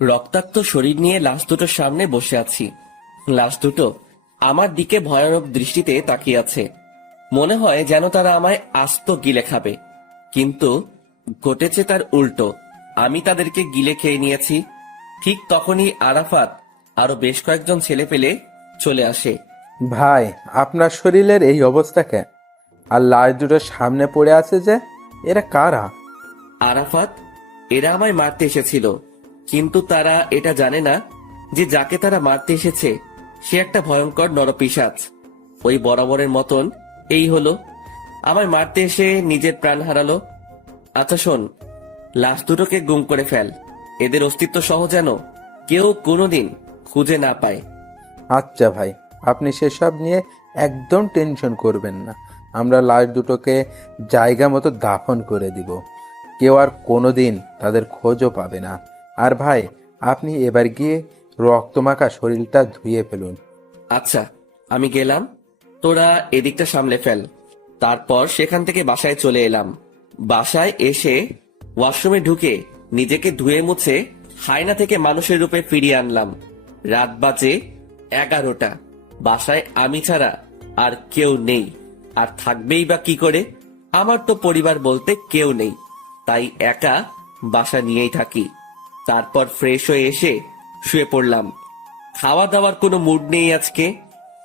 রক্তাক্ত শরীর নিয়ে লাশ দুটোর সামনে বসে আছি। লাশ দুটো আমার দিকে ভয়ানক দৃষ্টিতে তাকিয়ে আছে। মনে হয় যেন তারা আমায় আস্ত গিলে খাবে, কিন্তু ঘটেছে তার উল্টো। আমি তাদেরকে গিলে খেয়ে নিয়েছি। ঠিক তখনই আরাফাত আরো বেশ কয়েকজন ছেলে পেলে চলে আসে। ভাই, আপনার শরীরের এই অবস্থা কেন? আর লাশ দুটো সামনে পড়ে আছে যে, এরা কারা? আরাফাত, এরা আমায় মারতে এসেছিল, কিন্তু তারা এটা জানে না যে যাকে তারা মারতে এসেছে সে একটা ভয়ঙ্কর নরপিশাচ। ওই বরাবরের মতন এই হলো, আমায় মারতে এসে নিজের প্রাণ হারালো। আচ্ছা শোন, লাশ দুটোকে গুম করে ফেল, এদের অস্তিত্ব সহ যেন কেউ কোনোদিন খুঁজে না পায়। আচ্ছা ভাই, আপনি সেসব নিয়ে একদম টেনশন করবেন না। আমরা লাশ দুটোকে জায়গা মতো দাফন করে দিব। কেউ আর কোনোদিন তাদের খোঁজও পাবে না। আর ভাই, আপনি এবার গিয়ে রক্তমাখা শরীরটা ধুয়ে ফেলুন। আচ্ছা, আমি গেলাম, তোরা এদিকটা সামলে ফেল। তারপর সেখান থেকে বাসায় চলে এলাম। বাসায় এসে ওয়াশরুমে ঢুকে নিজেকে ধুয়ে মুছে হায়না থেকে মানুষের রূপে ফিরিয়ে আনলাম। রাত বাজে 11টা। বাসায় আমি ছাড়া আর কেউ নেই, আর থাকবেই বা কি করে? আমার তো পরিবার বলতে কেউ নেই, তাই একা বাসা নিয়েই থাকি। তারপর ফ্রেশ হয়ে এসে শুয়ে পড়লাম। খাওয়া দাওয়ার কোনো মুড নেই আজকে,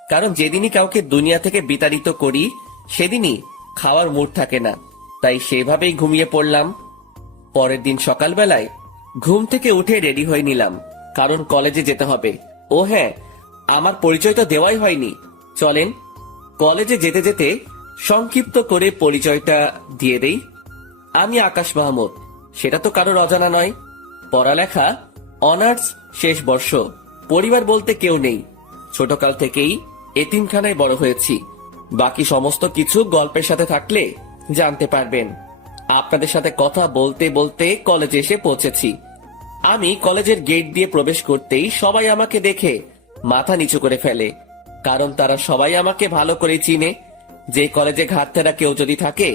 কারণ যেদিনই কাউকে দুনিয়া থেকে বিতাড়িত করি সেদিনই খাওয়ার মুড থাকে না, তাই সেভাবেই ঘুমিয়ে পড়লাম। পরের দিন সকালবেলায় ঘুম থেকে উঠে রেডি হয়ে নিলাম, কারণ কলেজে যেতে হবে। ও হ্যাঁ, আমার পরিচয় তো দেওয়াই হয়নি। চলেন কলেজে যেতে যেতে সংক্ষিপ্ত করে পরিচয়টা দিয়ে দেই। আমি আকাশ মাহমুদ, সেটা তো কারোর অজানা নয়। পড়ালেখা অনার্স শেষ বর্ষ। পরিবার বলতে কেউ নেই, ছোটকাল থেকেই এতিমখানায় বড় হয়েছি। বাকি সমস্ত কিছু গল্পের সাথে থাকলে জানতে পারবেন। আপনাদের সাথে কথা বলতে বলতে কলেজে এসে পৌঁছেছি। আমি কলেজের গেট দিয়ে প্রবেশ করতেই সবাই আমাকে দেখে মাথা নিচু করে ফেলে, কারণ তারা সবাই আমাকে ভালো করে চিনে। যে কলেজে ঘাটতেরা কেউ যদি থাকে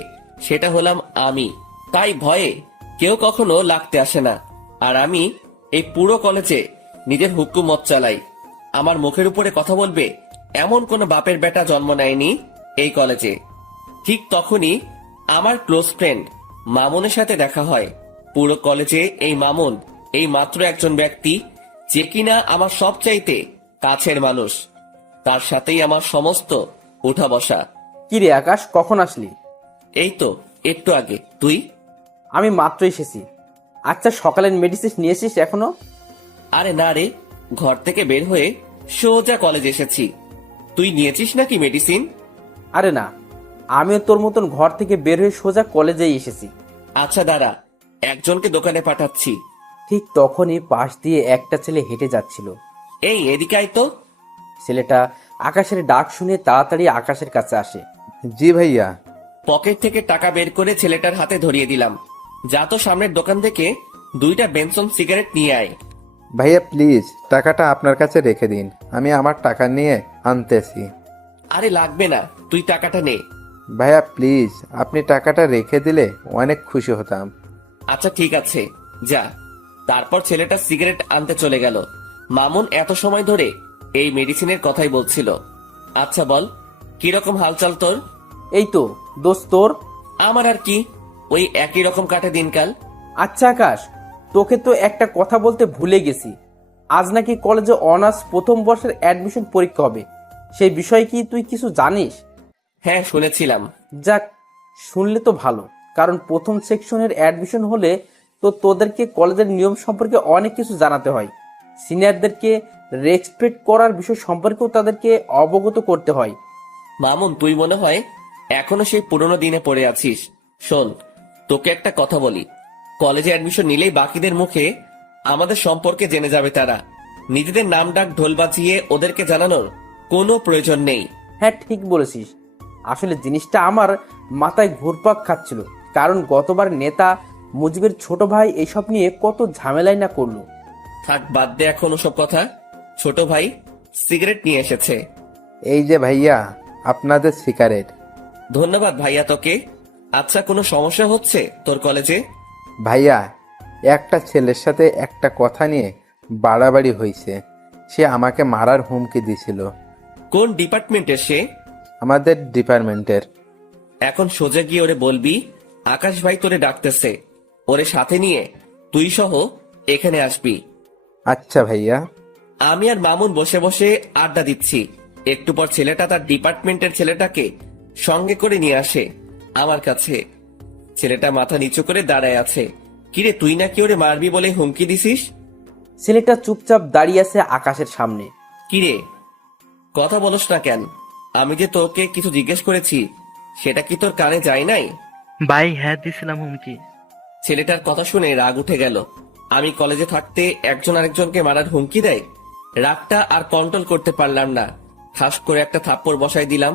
সেটা হলাম আমি, তাই ভয়ে কেউ কখনো লাগতে আসে না। আর আমি এই পুরো কলেজে নিজের হুকুমত চালাই। আমার মুখের উপরে কথা বলবে এমন কোন বাপের বেটা জন্ম নেয়নি এই কলেজে। ঠিক তখনই আমার ক্লোজ ফ্রেন্ড মামুনের সাথে দেখা হয়। পুরো কলেজে এই মামুন এই মাত্র একজন ব্যক্তি যে কিনা আমার সবচাইতে কাছের মানুষ। তার সাথেই আমার সমস্ত উঠা বসা। কি রে আকাশ, কখন আসলি? এই তো একটু আগে। তুই? আমি মাত্র এসেছি। আচ্ছা, সকালের মেডিসিন নিয়েছিস এখনো? আরে না রে, ঘর থেকে বের হয়ে সোজা কলেজ এসেছি। তুই নিয়েছিস নাকি মেডিসিন? আরে না, আমিও তোর মতন ঘর থেকে বের হয়ে সোজা কলেজেই এসেছি। আচ্ছা দাঁড়া, একজনকে দোকানে পাঠাচ্ছি। ঠিক তখনই পাশ দিয়ে একটা ছেলে হেঁটে যাচ্ছিল। এই এদিকে আয় তো। ছেলেটা আকাশের ডাক শুনে তাড়াতাড়ি আকাশের কাছে আসে। জি ভাইয়া। পকেট থেকে টাকা বের করে ছেলেটার হাতে ধরিয়ে দিলাম। যা তো সামনের দোকান থেকে 2টা বেনসন সিগারেট নিয়ে আয়। ভাইয়া প্লিজ, টাকাটা আপনার কাছে রেখে দিন, আমি আমার টাকা নিয়ে আনতেছি। আরে লাগবে না, তুই টাকাটা নে। ভাইয়া প্লিজ, আপনি টাকাটা রেখে দিলে অনেক খুশি হতাম। আচ্ছা ঠিক আছে, যা। তারপর ছেলেটা সিগারেট আনতে চলে গেল। মামুন এত সময় ধরে এই মেডিসিনের কথাই বলছিল। আচ্ছা বল, কিরকম হালচাল তোর? এই তো দোস্ত, তোর? আমার আর কি, ওই একই রকম কাটে দিনকাল। আচ্ছা আকাশ, তোকে তো একটা কথা বলতে ভুলে গেছি। আজ নাকি কলেজে অনার্স প্রথম বর্ষের অ্যাডমিশন পরীক্ষা হবে। সেই বিষয়ে কি তুই কিছু জানিস? হ্যাঁ শুনেছিলাম। যাক, শুনলে তো ভালো, কারণ প্রথম সেকশনের অ্যাডমিশন হলে তো তোদেরকে কলেজের নিয়ম সম্পর্কে অনেক কিছু জানাতে হয়। সিনিয়রদেরকে রেসপেক্ট করার বিষয় সম্পর্কেও তাদেরকে অবগত করতে হয়। মামুন, তুই মনে হয় এখনো সেই পুরোনো দিনে পড়ে আছিস। শোন, তোকে একটা কথা বলি, কলেজে অ্যাডমিশন নিলেই বাকিদের মুখে আমাদের সম্পর্কে জেনে যাবে তারা। নিজেদের নাম ডাক ঢোল বাজিয়ে ওদেরকে জানানোর কোনো প্রয়োজন নেই। হ্যাঁ ঠিক বলেছিস। আসলে জিনিসটা আমার মাথায় ঘুরপাক খাচ্ছিল, কারণ গতবার নেতা মুজিবের ছোট ভাই এইসব নিয়ে কত ঝামেলাই না করলো। থাক, বাদ দে এখন ওসব কথা। ছোট ভাই সিগারেট নিয়ে এসেছে। এই যে ভাইয়া, আপনাদের সিগারেট। ধন্যবাদ ভাইয়া তোকে। আচ্ছা, কোনো সমস্যা হচ্ছে তোর কলেজে? ভাইয়া, একটা ছেলের সাথে একটা কথা নিয়ে বাড়াবাড়ি হয়েছে। সে আমাকে মারার হুমকি দিছিল। কোন ডিপার্টমেন্টের সে? আমাদের ডিপার্টমেন্টের। এখন সোজা গিয়ে ওরে বলবি আকাশ ভাই তোরে ডাকতেছে, ওরে সাথে নিয়ে তুই সহ এখানে আসবি। আচ্ছা ভাইয়া। আমি আর মামুন বসে বসে আড্ডা দিচ্ছি। একটু পর ছেলেটা তার ডিপার্টমেন্টের ছেলেটাকে সঙ্গে করে নিয়ে আসে আমার কাছে। ছেলেটা মাথা নিচু করে দাঁড়ায় আছে। কিরে, তুই নাকি ওরে মারবি বলে হুমকি দিছিস? ছেলেটা চুপচাপ দাঁড়িয়ে আছে আকাশের সামনে। কিরে, কথা বলস না কেন? আমি যে তোকে কিছু জিজ্ঞেস করেছি সেটা কি তোর কানে যায় নাই? ভাই হ্যাঁ দিছিলাম হুমকি। ছেলেটার কথা শুনে রাগ উঠে গেল। আমি কলেজে থাকতে একজন আরেকজনকে মারার হুমকি দেয়। রাগটা আর কন্ট্রোল করতে পারলাম না, ঠাস করে একটা থাপ্পড় বসাই দিলাম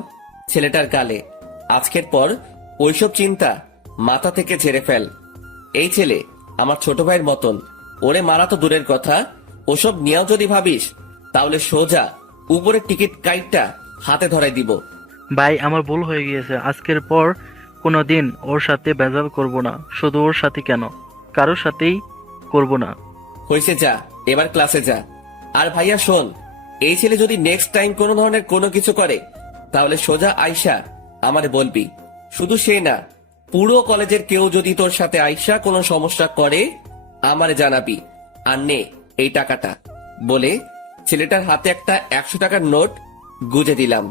ছেলেটার গালে। আজকের পর ওইসব চিন্তা মাথা থেকে ঝেড়ে ফেল। এই ছেলে আমার ছোট ভাইয়ের মতন, ওরে মারা তো দূরের কথা, ওসব নিয়েও যদি ভাবিস তাহলে সোজা উপরের টিকিট কাইটটা হাতে ধরাই দিব। ভাই আমার ভুল হয়ে গিয়েছে, আজকের পর কোনোদিন ওর সাথে ভেজাল করব না। শুধু ওর সাথে কেন, কারোর সাথেই করব না। হয়েছে, যা এবার ক্লাসে যা। আর ভাইয়া শোন, এই ছেলে যদি নেক্সট টাইম কোনো ধরনের কোনো কিছু করে তাহলে সোজা আয়শা আমারে বলবি। শুধু সে না, পুরো কলেজের কেউ যদি তোর সাথে আয়শা কোনো সমস্যা করে আমারে জানাবি। আর নে এই টাকাটা, বলে ছেলেটার হাতে একটা 100 টাকার নোট গুজে দিলাম।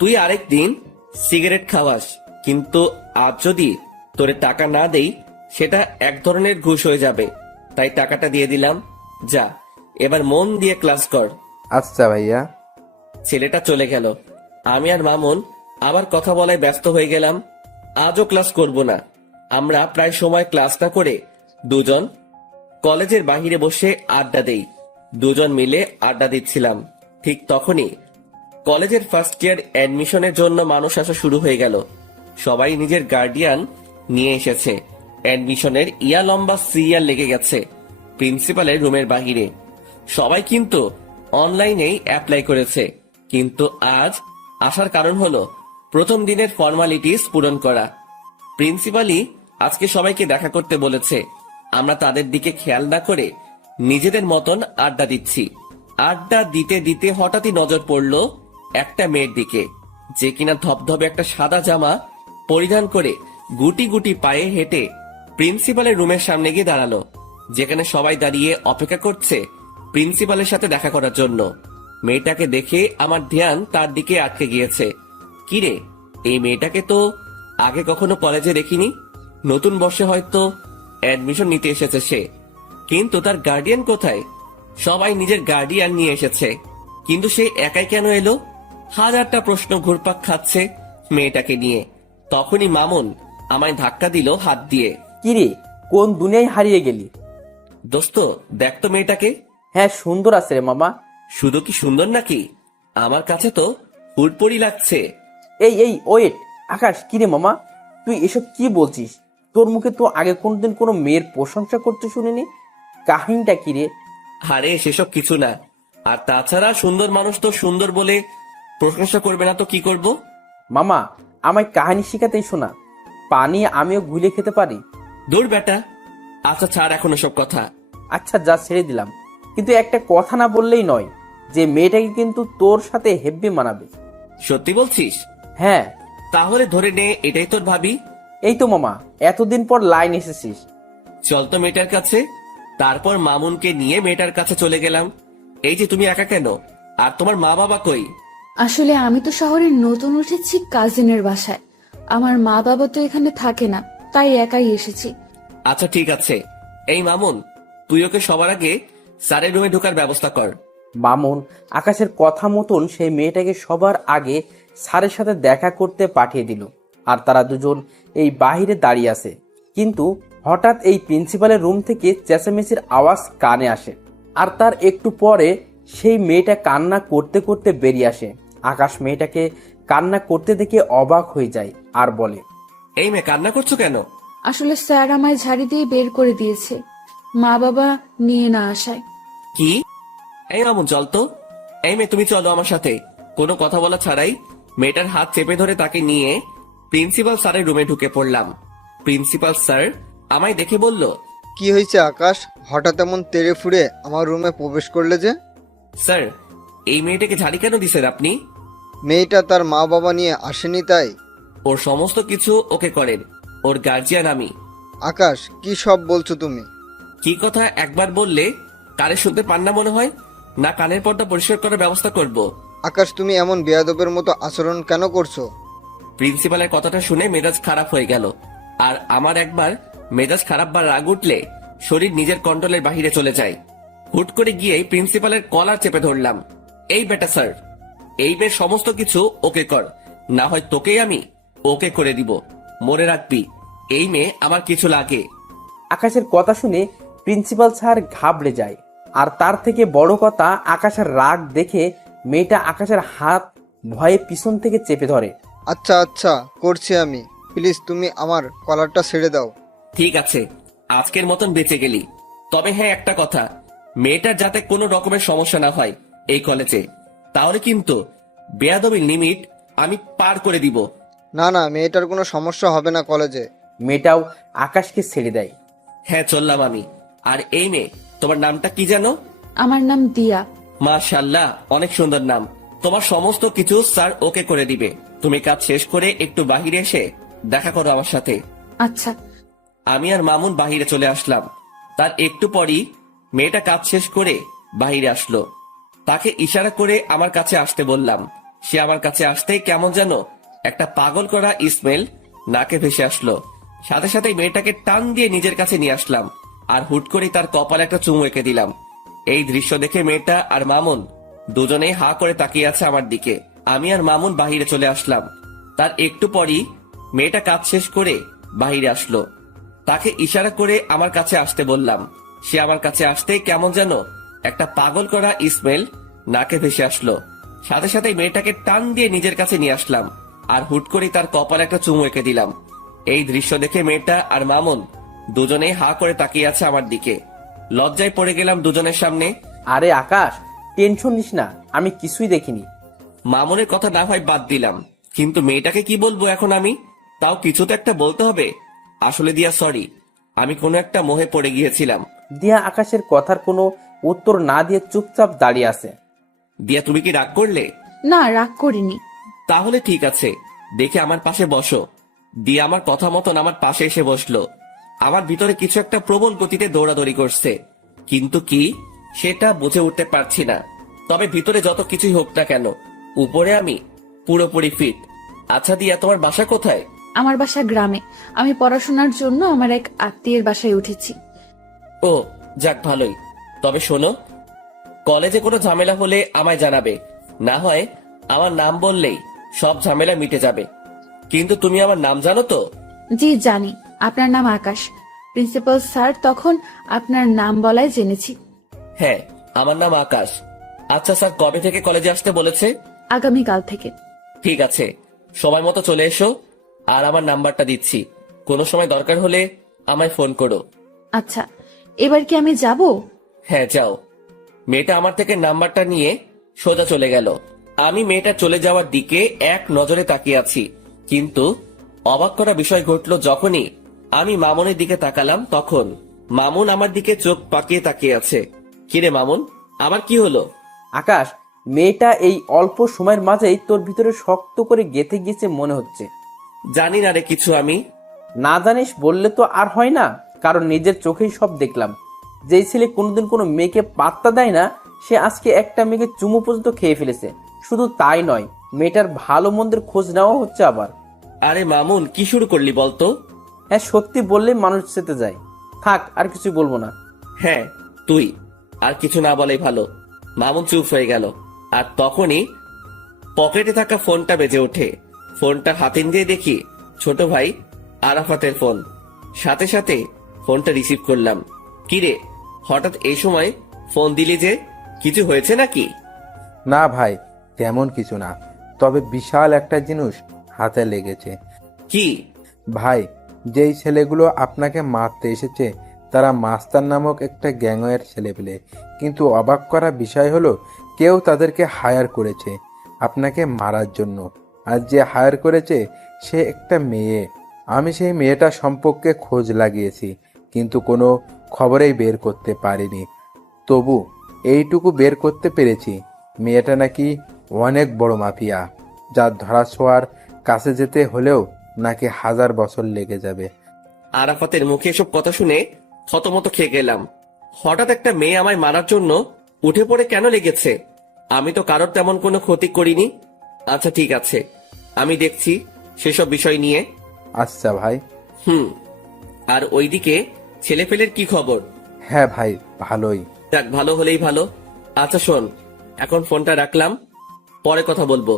তুই আরেকদিন সিগারেট খাওয়াস, কিন্তু আজ যদি তোরে টাকা না দেই সেটা এক ধরনের ঘুষ হয়ে যাবে। তাই টাকাটা দিয়ে দিলাম, যা এবার মন দিয়ে ক্লাস কর। আচ্ছা ভাইয়া। ছেলেটা চলে গেল। আমি আর মামুন আবার কথা বলায় ব্যস্ত হয়ে গেলাম। আজও ক্লাস করব না। আমরা প্রায় সময় ক্লাস না করে দুজন কলেজের বাহিরে বসে আড্ডা দেই। দুজন মিলে আড্ডা দিচ্ছিলাম, ঠিক তখনই কলেজের ফার্স্ট ইয়ার অ্যাডমিশনের জন্য মানুষ আসা শুরু হয়ে গেল। সবাই নিজের গার্ডিয়ান নিয়ে এসেছে। অ্যাডমিশনের ইয়া লম্বা সিরিয়াল লেগে গেছে প্রিন্সিপালের রুমের বাহিরে। সবাই কিন্তু অনলাইনেই অ্যাপ্লাই করেছে, কিন্তু আজ আসার কারণ হলো প্রথম দিনের ফর্মালিটিস পূরণ করা। প্রিন্সিপালই আজকে সবাইকে দেখা করতে বলেছে। আমরা তাদের দিকে খেয়াল না করে নিজেদের মতন আড্ডা দিচ্ছি। আড্ডা দিতে দিতে হঠাৎই নজর পড়লো একটা মেয়ের দিকে, যে কিনা ধবধবে একটা সাদা জামা পরিধান করে গুটি গুটি পায়ে হেঁটে প্রিন্সিপালের রুমের সামনে গিয়ে দাঁড়ালো, যেখানে সবাই দাঁড়িয়ে অপেক্ষা করছে প্রিন্সিপালের সাথে দেখা করার জন্য। মেয়েটাকে দেখে আমার ধ্যান তার দিকে আটকে গিয়েছে। কিরে, এই মেয়েটাকে তো আগে কখনো কলেজে দেখিনি। নতুন বর্ষে হয়তো অ্যাডমিশন নিতে এসেছে সে, কিন্তু তার গার্ডিয়ান কোথায়? সবাই নিজের গার্ডিয়ান নিয়ে এসেছে, কিন্তু সে একাই কেন এলো? হাজারটা প্রশ্ন ঘুরপাক খাচ্ছে মেয়েটাকে নিয়ে। তখনই মামুন আমায় ধাক্কা দিল হাত দিয়ে। কিরে, কোন দুনিয়ায় হারিয়ে গেলি? দোস্ত, দেখ তো মেয়েটাকে। হ্যাঁ সুন্দর আছে রে মামা। শুধু কি সুন্দর নাকি, আমার কাছে তো হুড়পড়ি লাগছে। এই এই ওয়েট, আকাশ কিরে মামা, তুই এসব কি বলছিস? তোর মুখে তো আগে কোনদিন কোনো মেয়ের প্রশংসা করতে শুনিনি। কাহিনীটা কিরে? আরে সেসব কিছু না। আর তাছাড়া সুন্দর মানুষ তো সুন্দর বলে প্রশংসা করবে না তো কি করব? মামা, আমায় কাহিনী শিখাতেই শোনা। পানি আমিও গুলে খেতে পারি। দূর বেটা। আচ্ছা ছাড় এখন সব কথা। আচ্ছা যা, ছেড়ে দিলাম, কিন্তু একটা কথা না বললেই নয়, যে মেয়েটাকে কিন্তু তোর সাথে হেব্বি মানাবে। সত্যি বলছিস? হ্যাঁ। তাহলে ধরে নে এটাই তোর ভাবি। এই তো মামা, এতদিন পর লাইন এসেছিস। চল তো মেয়েটার কাছে। তারপর মামুনকে নিয়ে মেয়েটার কাছে চলে গেলাম। এই যে তুমি একা কেন? আর তোমার মা বাবা কই? আসলে আমি তো শহরে নতুন উঠেছি কাজিনের বাসায়। আমার মা বাবা তো এখানে থাকে না, তাই একাই এসেছি। আচ্ছা ঠিক আছে। এই মামুন, তুই ওকে সবার আগে স্যারের রুমে ঢোকার ব্যবস্থা কর। মামুন আকাশের কথা মতন সেই মেয়েটাকে সবার আগে স্যারের সাথে দেখা করতে পাঠিয়ে দিল। আর তারা দুজন এই বাহিরে দাঁড়িয়ে আছে, কিন্তু হঠাৎ এই প্রিন্সিপালের রুম থেকে চেঁচামেচির আওয়াজ কানে আসে। আর তার একটু পরে সেই মেয়েটা কান্না করতে করতে বেরিয়ে আসে। আকাশ মেয়েটাকে কান্না করতে দেখে অবাক হয়ে যায় আর বলে, এই মেয়ে, কান্না করছো কেন? আসলে স্যার আমায় ঝাড়ি দিয়ে বের করে দিয়েছে, মা বাবা নিয়ে না আসায়। কি? এই মামুন চল তো। এই মেয়ে, তুমি চলো আমার সাথে। কোনো কথা বলা ছাড়াই মেয়েটার হাত চেপে ধরে তাকে নিয়ে প্রিন্সিপাল স্যারের রুমে ঢুকে পড়লাম। প্রিন্সিপাল স্যার আমায় দেখে বলল, কি হয়েছে আকাশ, হঠাৎ এমন তেড়ে ফুড়ে আমার রুমে প্রবেশ করলে যে? স্যার, এই মেয়েটাকে ঝাড়ি কেন দিছেন আপনি? মেয়েটা তার মা বাবা নিয়ে আসেনি তাই? ওর সমস্ত কিছু ওকে করেন, ওর গার্জিয়ান আমি। আকাশ, কি সব বলছো তুমি? কি কথা একবার বললে কানে শুনতে পান না মনে হয়? না কানের পর্দা পরিষ্কার করার ব্যবস্থা করব? আকাশ, তুমি এমন বেয়াদবের মতো আচরণ কেন করছো? প্রিন্সিপালের কথাটা শুনে মেজাজ খারাপ হয়ে গেল। আর আমার একবার মেজাজ খারাপ বা রাগ উঠলে শরীর নিজের কন্ট্রোলের বাহিরে চলে যায়। হুট করে গিয়ে প্রিন্সিপালের কলার চেপে ধরলাম। এই বেটা স্যার, এই মেয়ের সমস্ত কিছু ওকে কর, না হয় তোকেই আমি ওকে করে দিব। মনে রাখবি, এই মেয়ে আমার কিছু লাগে। আকাশের কথা শুনে প্রিন্সিপাল স্যার ঘাবড়ে যায়। আর তার থেকে বড় কথা, আকাশের রাগ দেখে মেয়েটা আকাশের হাত ভয়ে পিছন থেকে চেপে ধরে। আচ্ছা আচ্ছা, করছি আমি। প্লিজ তুমি আমার কলারটা ছেড়ে দাও। ঠিক আছে, আজকের মতন বেঁচে গেলি। তবে হ্যাঁ, একটা কথা, মেয়েটার যাতে কোনো রকমের সমস্যা না হয় এই কলেজে, তাহলে কিন্তু বেয়াদবির লিমিট আমি পার করে দিব। না না, মেয়েটার কোনো সমস্যা হবে না কলেজে। মেয়েটাও আকাশকে ছেড়ে দেয়। হ্যাঁ, চললাম আমি। আর এই মেয়ে, তোমার নামটা কি জানো? আমার নাম দিয়া। মাশাআল্লাহ, অনেক সুন্দর নাম। তোমার সমস্ত কিছু স্যার ওকে করে দিবে। তুমি কাজ শেষ করে একটু বাহিরে এসে দেখা করো আমার সাথে। আচ্ছা। আমি আর মামুন বাহিরে চলে আসলাম। তার একটু পরই মেয়েটা কাজ শেষ করে বাহিরে আসলো। তাকে ইশারা করে আমার কাছে আসতে বললাম। সে আমার কাছে আসতেই কেমন যেন একটা পাগল করা স্মেল নাকে ভেসে আসলো। সাথে সাথে মেয়েটাকে টান দিয়ে নিজের কাছে নিয়ে আসলাম আর হুট করে তার কপালে একটা চুমু এঁকে দিলাম। এই দৃশ্য দেখে মেয়েটা আর মামুন দুজনেই হা করে তাকিয়ে আছে আমার দিকে। আমি আর মামুন বাহিরে চলে আসলাম। তার একটু পরই মেয়েটা কাজ শেষ করে বাহিরে আসলো। তাকে ইশারা করে আমার কাছে আসতে বললাম। সে আমার কাছে আসতেই কেমন যেন একটা পাগল করা স্মেল নাকে ভেসে আসলো। সাথে সাথে মেয়েটাকে টান দিয়ে নিজের কাছে নিয়ে আসলাম আর হুট করে তার কপালে একটা চুমু এঁকে দিলাম। এই দৃশ্য দেখে মেয়েটা আর মামুন দুজনেই হা করে তাকিয়ে আছে আমার দিকে। লজ্জায় পড়ে গেলাম দুজনের সামনে। আরে আকাশ, টেনশন নিস না, আমি কিছুই দেখিনি। মামুনের কথা না হয় বাদ দিলাম, কিন্তু মেয়েটাকে কি বলবো এখন আমি? তাও কিছু তো একটা বলতে হবে। আসলে দিয়া সরি, আমি কোনো একটা মোহে পড়ে গিয়েছিলাম। দিয়া আকাশের কথার কোনো উত্তর না দিয়ে চুপচাপ দাঁড়িয়ে আছে। দিয়া, তুমি কি রাগ করলে? না, রাগ করিনি। তাহলে ঠিক আছে, দেখে আমার পাশে বসো। দিয়া আমার কথা মতন আমার পাশে এসে বসলো। আমার ভিতরে কিছু একটা প্রবল গতিতে দৌড়াদৌড়ি করছে, কিন্তু কি সেটা বুঝে উঠতে পারছি না। তবে ভিতরে যত কিছুই হোক না কেন, উপরে আমি পুরোপুরি ফিট। আচ্ছা দিয়া, তোমার বাসা কোথায়? আমার বাসা গ্রামে। আমি পড়াশোনার জন্য আমার এক আত্মীয়ের বাসায় উঠেছি। ও, যাক ভালোই। তবে শোনো, কলেজে কোনো ঝামেলা হলে আমায় জানাবে, না হয় আমার নাম বললেই সব ঝামেলা মিটে যাবে। কিন্তু তুমি আমার নাম জানো তো? জি জানি, আপনার নাম আকাশ। প্রিন্সিপাল স্যার তখন আপনার নাম বলায় জেনেছি। হ্যাঁ, আমার নাম আকাশ। আচ্ছা স্যার কবে থেকে কলেজে আসতে বলেছে? আগামীকাল থেকে। ঠিক আছে, সময় মতো চলে এসো। আর আমার নাম্বারটা দিচ্ছি, কোনো সময় দরকার হলে আমায় ফোন করো। আচ্ছা, এবার কি আমি যাব? হ্যাঁ, যাও। মেয়েটা আমার থেকে নাম্বারটা নিয়ে সোজা চলে গেল। আমি মেয়েটা চলে যাওয়ার দিকে এক নজরে তাকিয়ে আছি, কিন্তু অবাক করা বিষয় ঘটলো যখনই আমি মামুনের দিকে তাকালাম। তখন মামুন আমার দিকে চোখ পাকিয়ে তাকিয়ে আছে। কিরে মামুন, আবার কি হলো? আকাশ, মেয়েটা এই অল্প সময়ের মাঝেই তোর ভিতরে শক্ত করে গেঁথে গিয়েছে মনে হচ্ছে। জানি না রে কিছু আমি। না জানিস বললে তো আর হয় না, কারণ নিজের চোখেই সব দেখলাম। যেই ছেলে কোনোদিন কোনো মেয়েকে পাত্তা দেয় না, সে আজকে একটা মেয়েকে চুমু পর্যন্ত খেয়ে ফেলেছে। শুধু তাই নয়, মেয়েটার ভালো মন্দের খোঁজ নেওয়া হচ্ছে আবার। আরে মামুন, কি শুরু করলি বলতো? হ্যাঁ, সত্যি বললে মানুষ যেতে যায়। থাক, আর কিছু বলবো না। হ্যাঁ, তুই আর কিছু না বলাই ভালো। মামুন চুপ হয়ে গেল। আর তখনই পকেটে থাকা ফোনটা বেজে ওঠে। ফোনটা হাতে নিয়ে দেখি ছোট ভাই আরাফাতের ফোন। সাথে সাথে ফোনটা রিসিভ করলাম। কিরে, হঠাৎ এই সময় ফোন দিলি যে? কিছু হয়েছে নাকি? না ভাই, তেমন কিছু না, তবে বিশাল একটা জিনিস হাতে লেগেছে। কি? ভাই, যেই ছেলেগুলো আপনাকে মারতে এসেছে তারা মাস্তান নামক একটা গ্যাংয়ের ছেলেপেলে। কিন্তু অবাক করা বিষয় হলো, কেউ তাদেরকে হায়ার করেছে আপনাকে মারার জন্য। আর যে হায়ার করেছে সে একটা মেয়ে। আমি সেই মেয়েটা সম্পর্কে খোঁজ লাগিয়েছি, কিন্তু কোনো খবরেই বের করতে পারিনি। তবু এইটুকু বের করতে পেরেছি, মেয়েটা নাকি অনেক বড় মাফিয়া, যার ধরাছোঁয়ার কাছে যেতে হলেও নাকি 1000 বছর লেগে যাবে। আরাফাতের মুখে এসব কথা শুনে থতমত খেয়ে গেলাম। হঠাৎ একটা মেয়ে আমায় মারার জন্য উঠে পড়ে কেন লেগেছে? আমি তো কারোর তেমন কোনো ক্ষতি করিনি। আচ্ছা ঠিক আছে, আমি দেখছি সেসব বিষয় নিয়ে। আচ্ছা ভাই। আর ওইদিকে ছেলেপেলের কি খবর? হ্যাঁ ভাই, ভালোই। যাক, ভালো হলেই ভালো। আচ্ছা শোন, এখন ফোনটা রাখলাম, পরে কথা বলবো।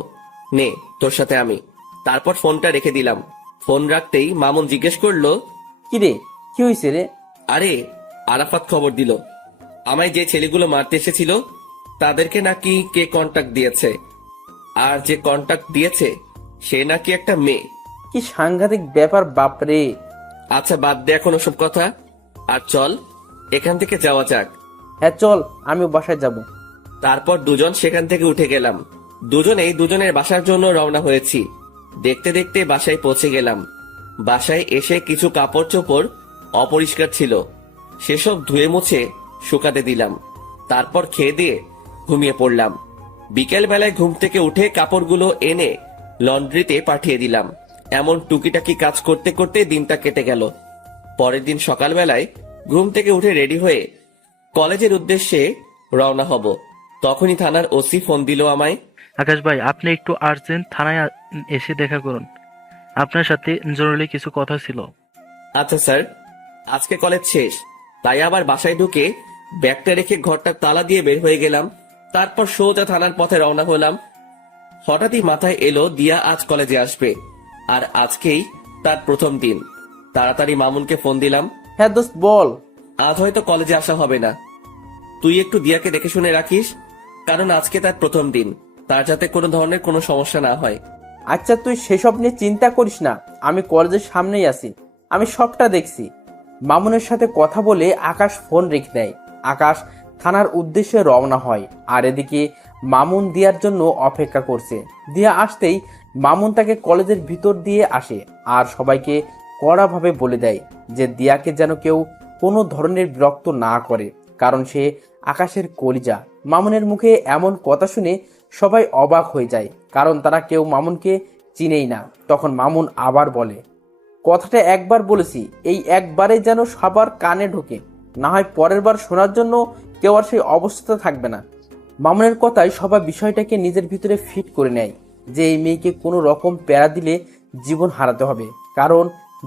নে তোর সাথে আমি। তারপর ফোনটা রেখে দিলাম। ফোন রাখতেই মামুন জিজ্ঞেস করলো, কি রে, কি হয়েছে রে? আরে আরাফাত খবর দিল আমায় যে ছেলেগুলো মারতে এসেছিল তাদেরকে নাকি কে কন্টাক্ট দিয়েছে, আর যে কন্টাক্ট দিয়েছে সে নাকি একটা মেয়ে। কি সাংঘাতিক ব্যাপার বাপরে। আচ্ছা বাদ দে এখন ওসব কথা, আর চল এখান থেকে যাওয়া যাক। হ্যাঁ চল, আমিও বাসায় যাব। তারপর দুজন সেখান থেকে উঠে গেলাম। দুজনেই দুজনের বাসার জন্য রওনা হয়েছি। দেখতে দেখতে বাসায় পৌঁছে গেলাম। বাসায় এসে কিছু কাপড় চোপড় অপরিষ্কার ছিল, সেসব ধুয়ে মুছে শুকাতে দিলাম। তারপর খেয়ে দিয়ে ঘুমিয়ে পড়লাম। বিকেল বেলায় ঘুম থেকে উঠে কাপড়গুলো এনে লন্ড্রিতে পাঠিয়ে দিলাম। এমন টুকিটাকি কাজ করতে করতে দিনটা কেটে গেল। পরের দিন সকালবেলায় ঘুম থেকে উঠে রেডি হয়ে কলেজের উদ্দেশ্যে রওনা হব। তখনই থানার ওসি ফোন দিল আমায়। আকাশ ভাই, আপনি একটু আর্জেন্ট থানায় এসে দেখা করুন, আপনার সাথে জরুরি কিছু কথা ছিল। আচ্ছা স্যার, আজকে কলেজ শেষ, তাই আবার বাসায় ঢুকে ব্যাগটা রেখে ঘরটা তালা দিয়ে বের হয়ে গেলাম। তারপর সোজা থানার পথে রওনা হলাম। হঠাৎই মাথায় এলো দিয়া আজ কলেজে আসবে, আর আজকেই তার প্রথম দিন। তাড়াতাড়ি মামুনকে ফোন দিলাম। হ্যাঁ দোস্ত বল। আজ হয়তো কলেজে আসা হবে না, তুই একটু দিয়াকে দেখে শুনে রাখিস, কারণ আজকে তার প্রথম দিন, তার যাতে কোনো ধরনের কোনো সমস্যা না হয়। আচ্ছা তুই সেসব নিয়ে চিন্তা করিস না, আমি কলেজের সামনেই আছি, আমি সবটা দেখছি। মামুনের সাথে কথা বলে আকাশ ফোন রেখে দেয়। আকাশ থানার উদ্দেশ্যে রওনা হয়, আর এদিকে মামুন দিয়ার জন্য অপেক্ষা করছে। দিয়া আসতেই মামুন তাকে কলেজের ভিতর দিয়ে আসে আর সবাইকে কড়াভাবে বলে দেয় যে দিয়াকে যেন কেউ কোনো ধরনের বিরক্ত না করে, কারণ সে আকাশের কলিজা। মামুনের মুখে এমন কথা শুনে সবাই অবাক হয়ে যায়, কারণ তারা কেউ মামুনকে চিনেই না। তখন মামুন আবার বলে, কথাটা একবার বলেছি, এই একবারে যেন সবার কানে ঢোকে, না হয় পরের বার শোনার জন্য কেউ আর সেই অবস্থা থাকবে না। মামুনের কথায় সবাই বিষয়টাকে নিজের ভিতরে ফিট করে নেয় যে এই মেয়েকে কোনো রকম প্যারা দিলে জীবন হারাতে হবে, কারণ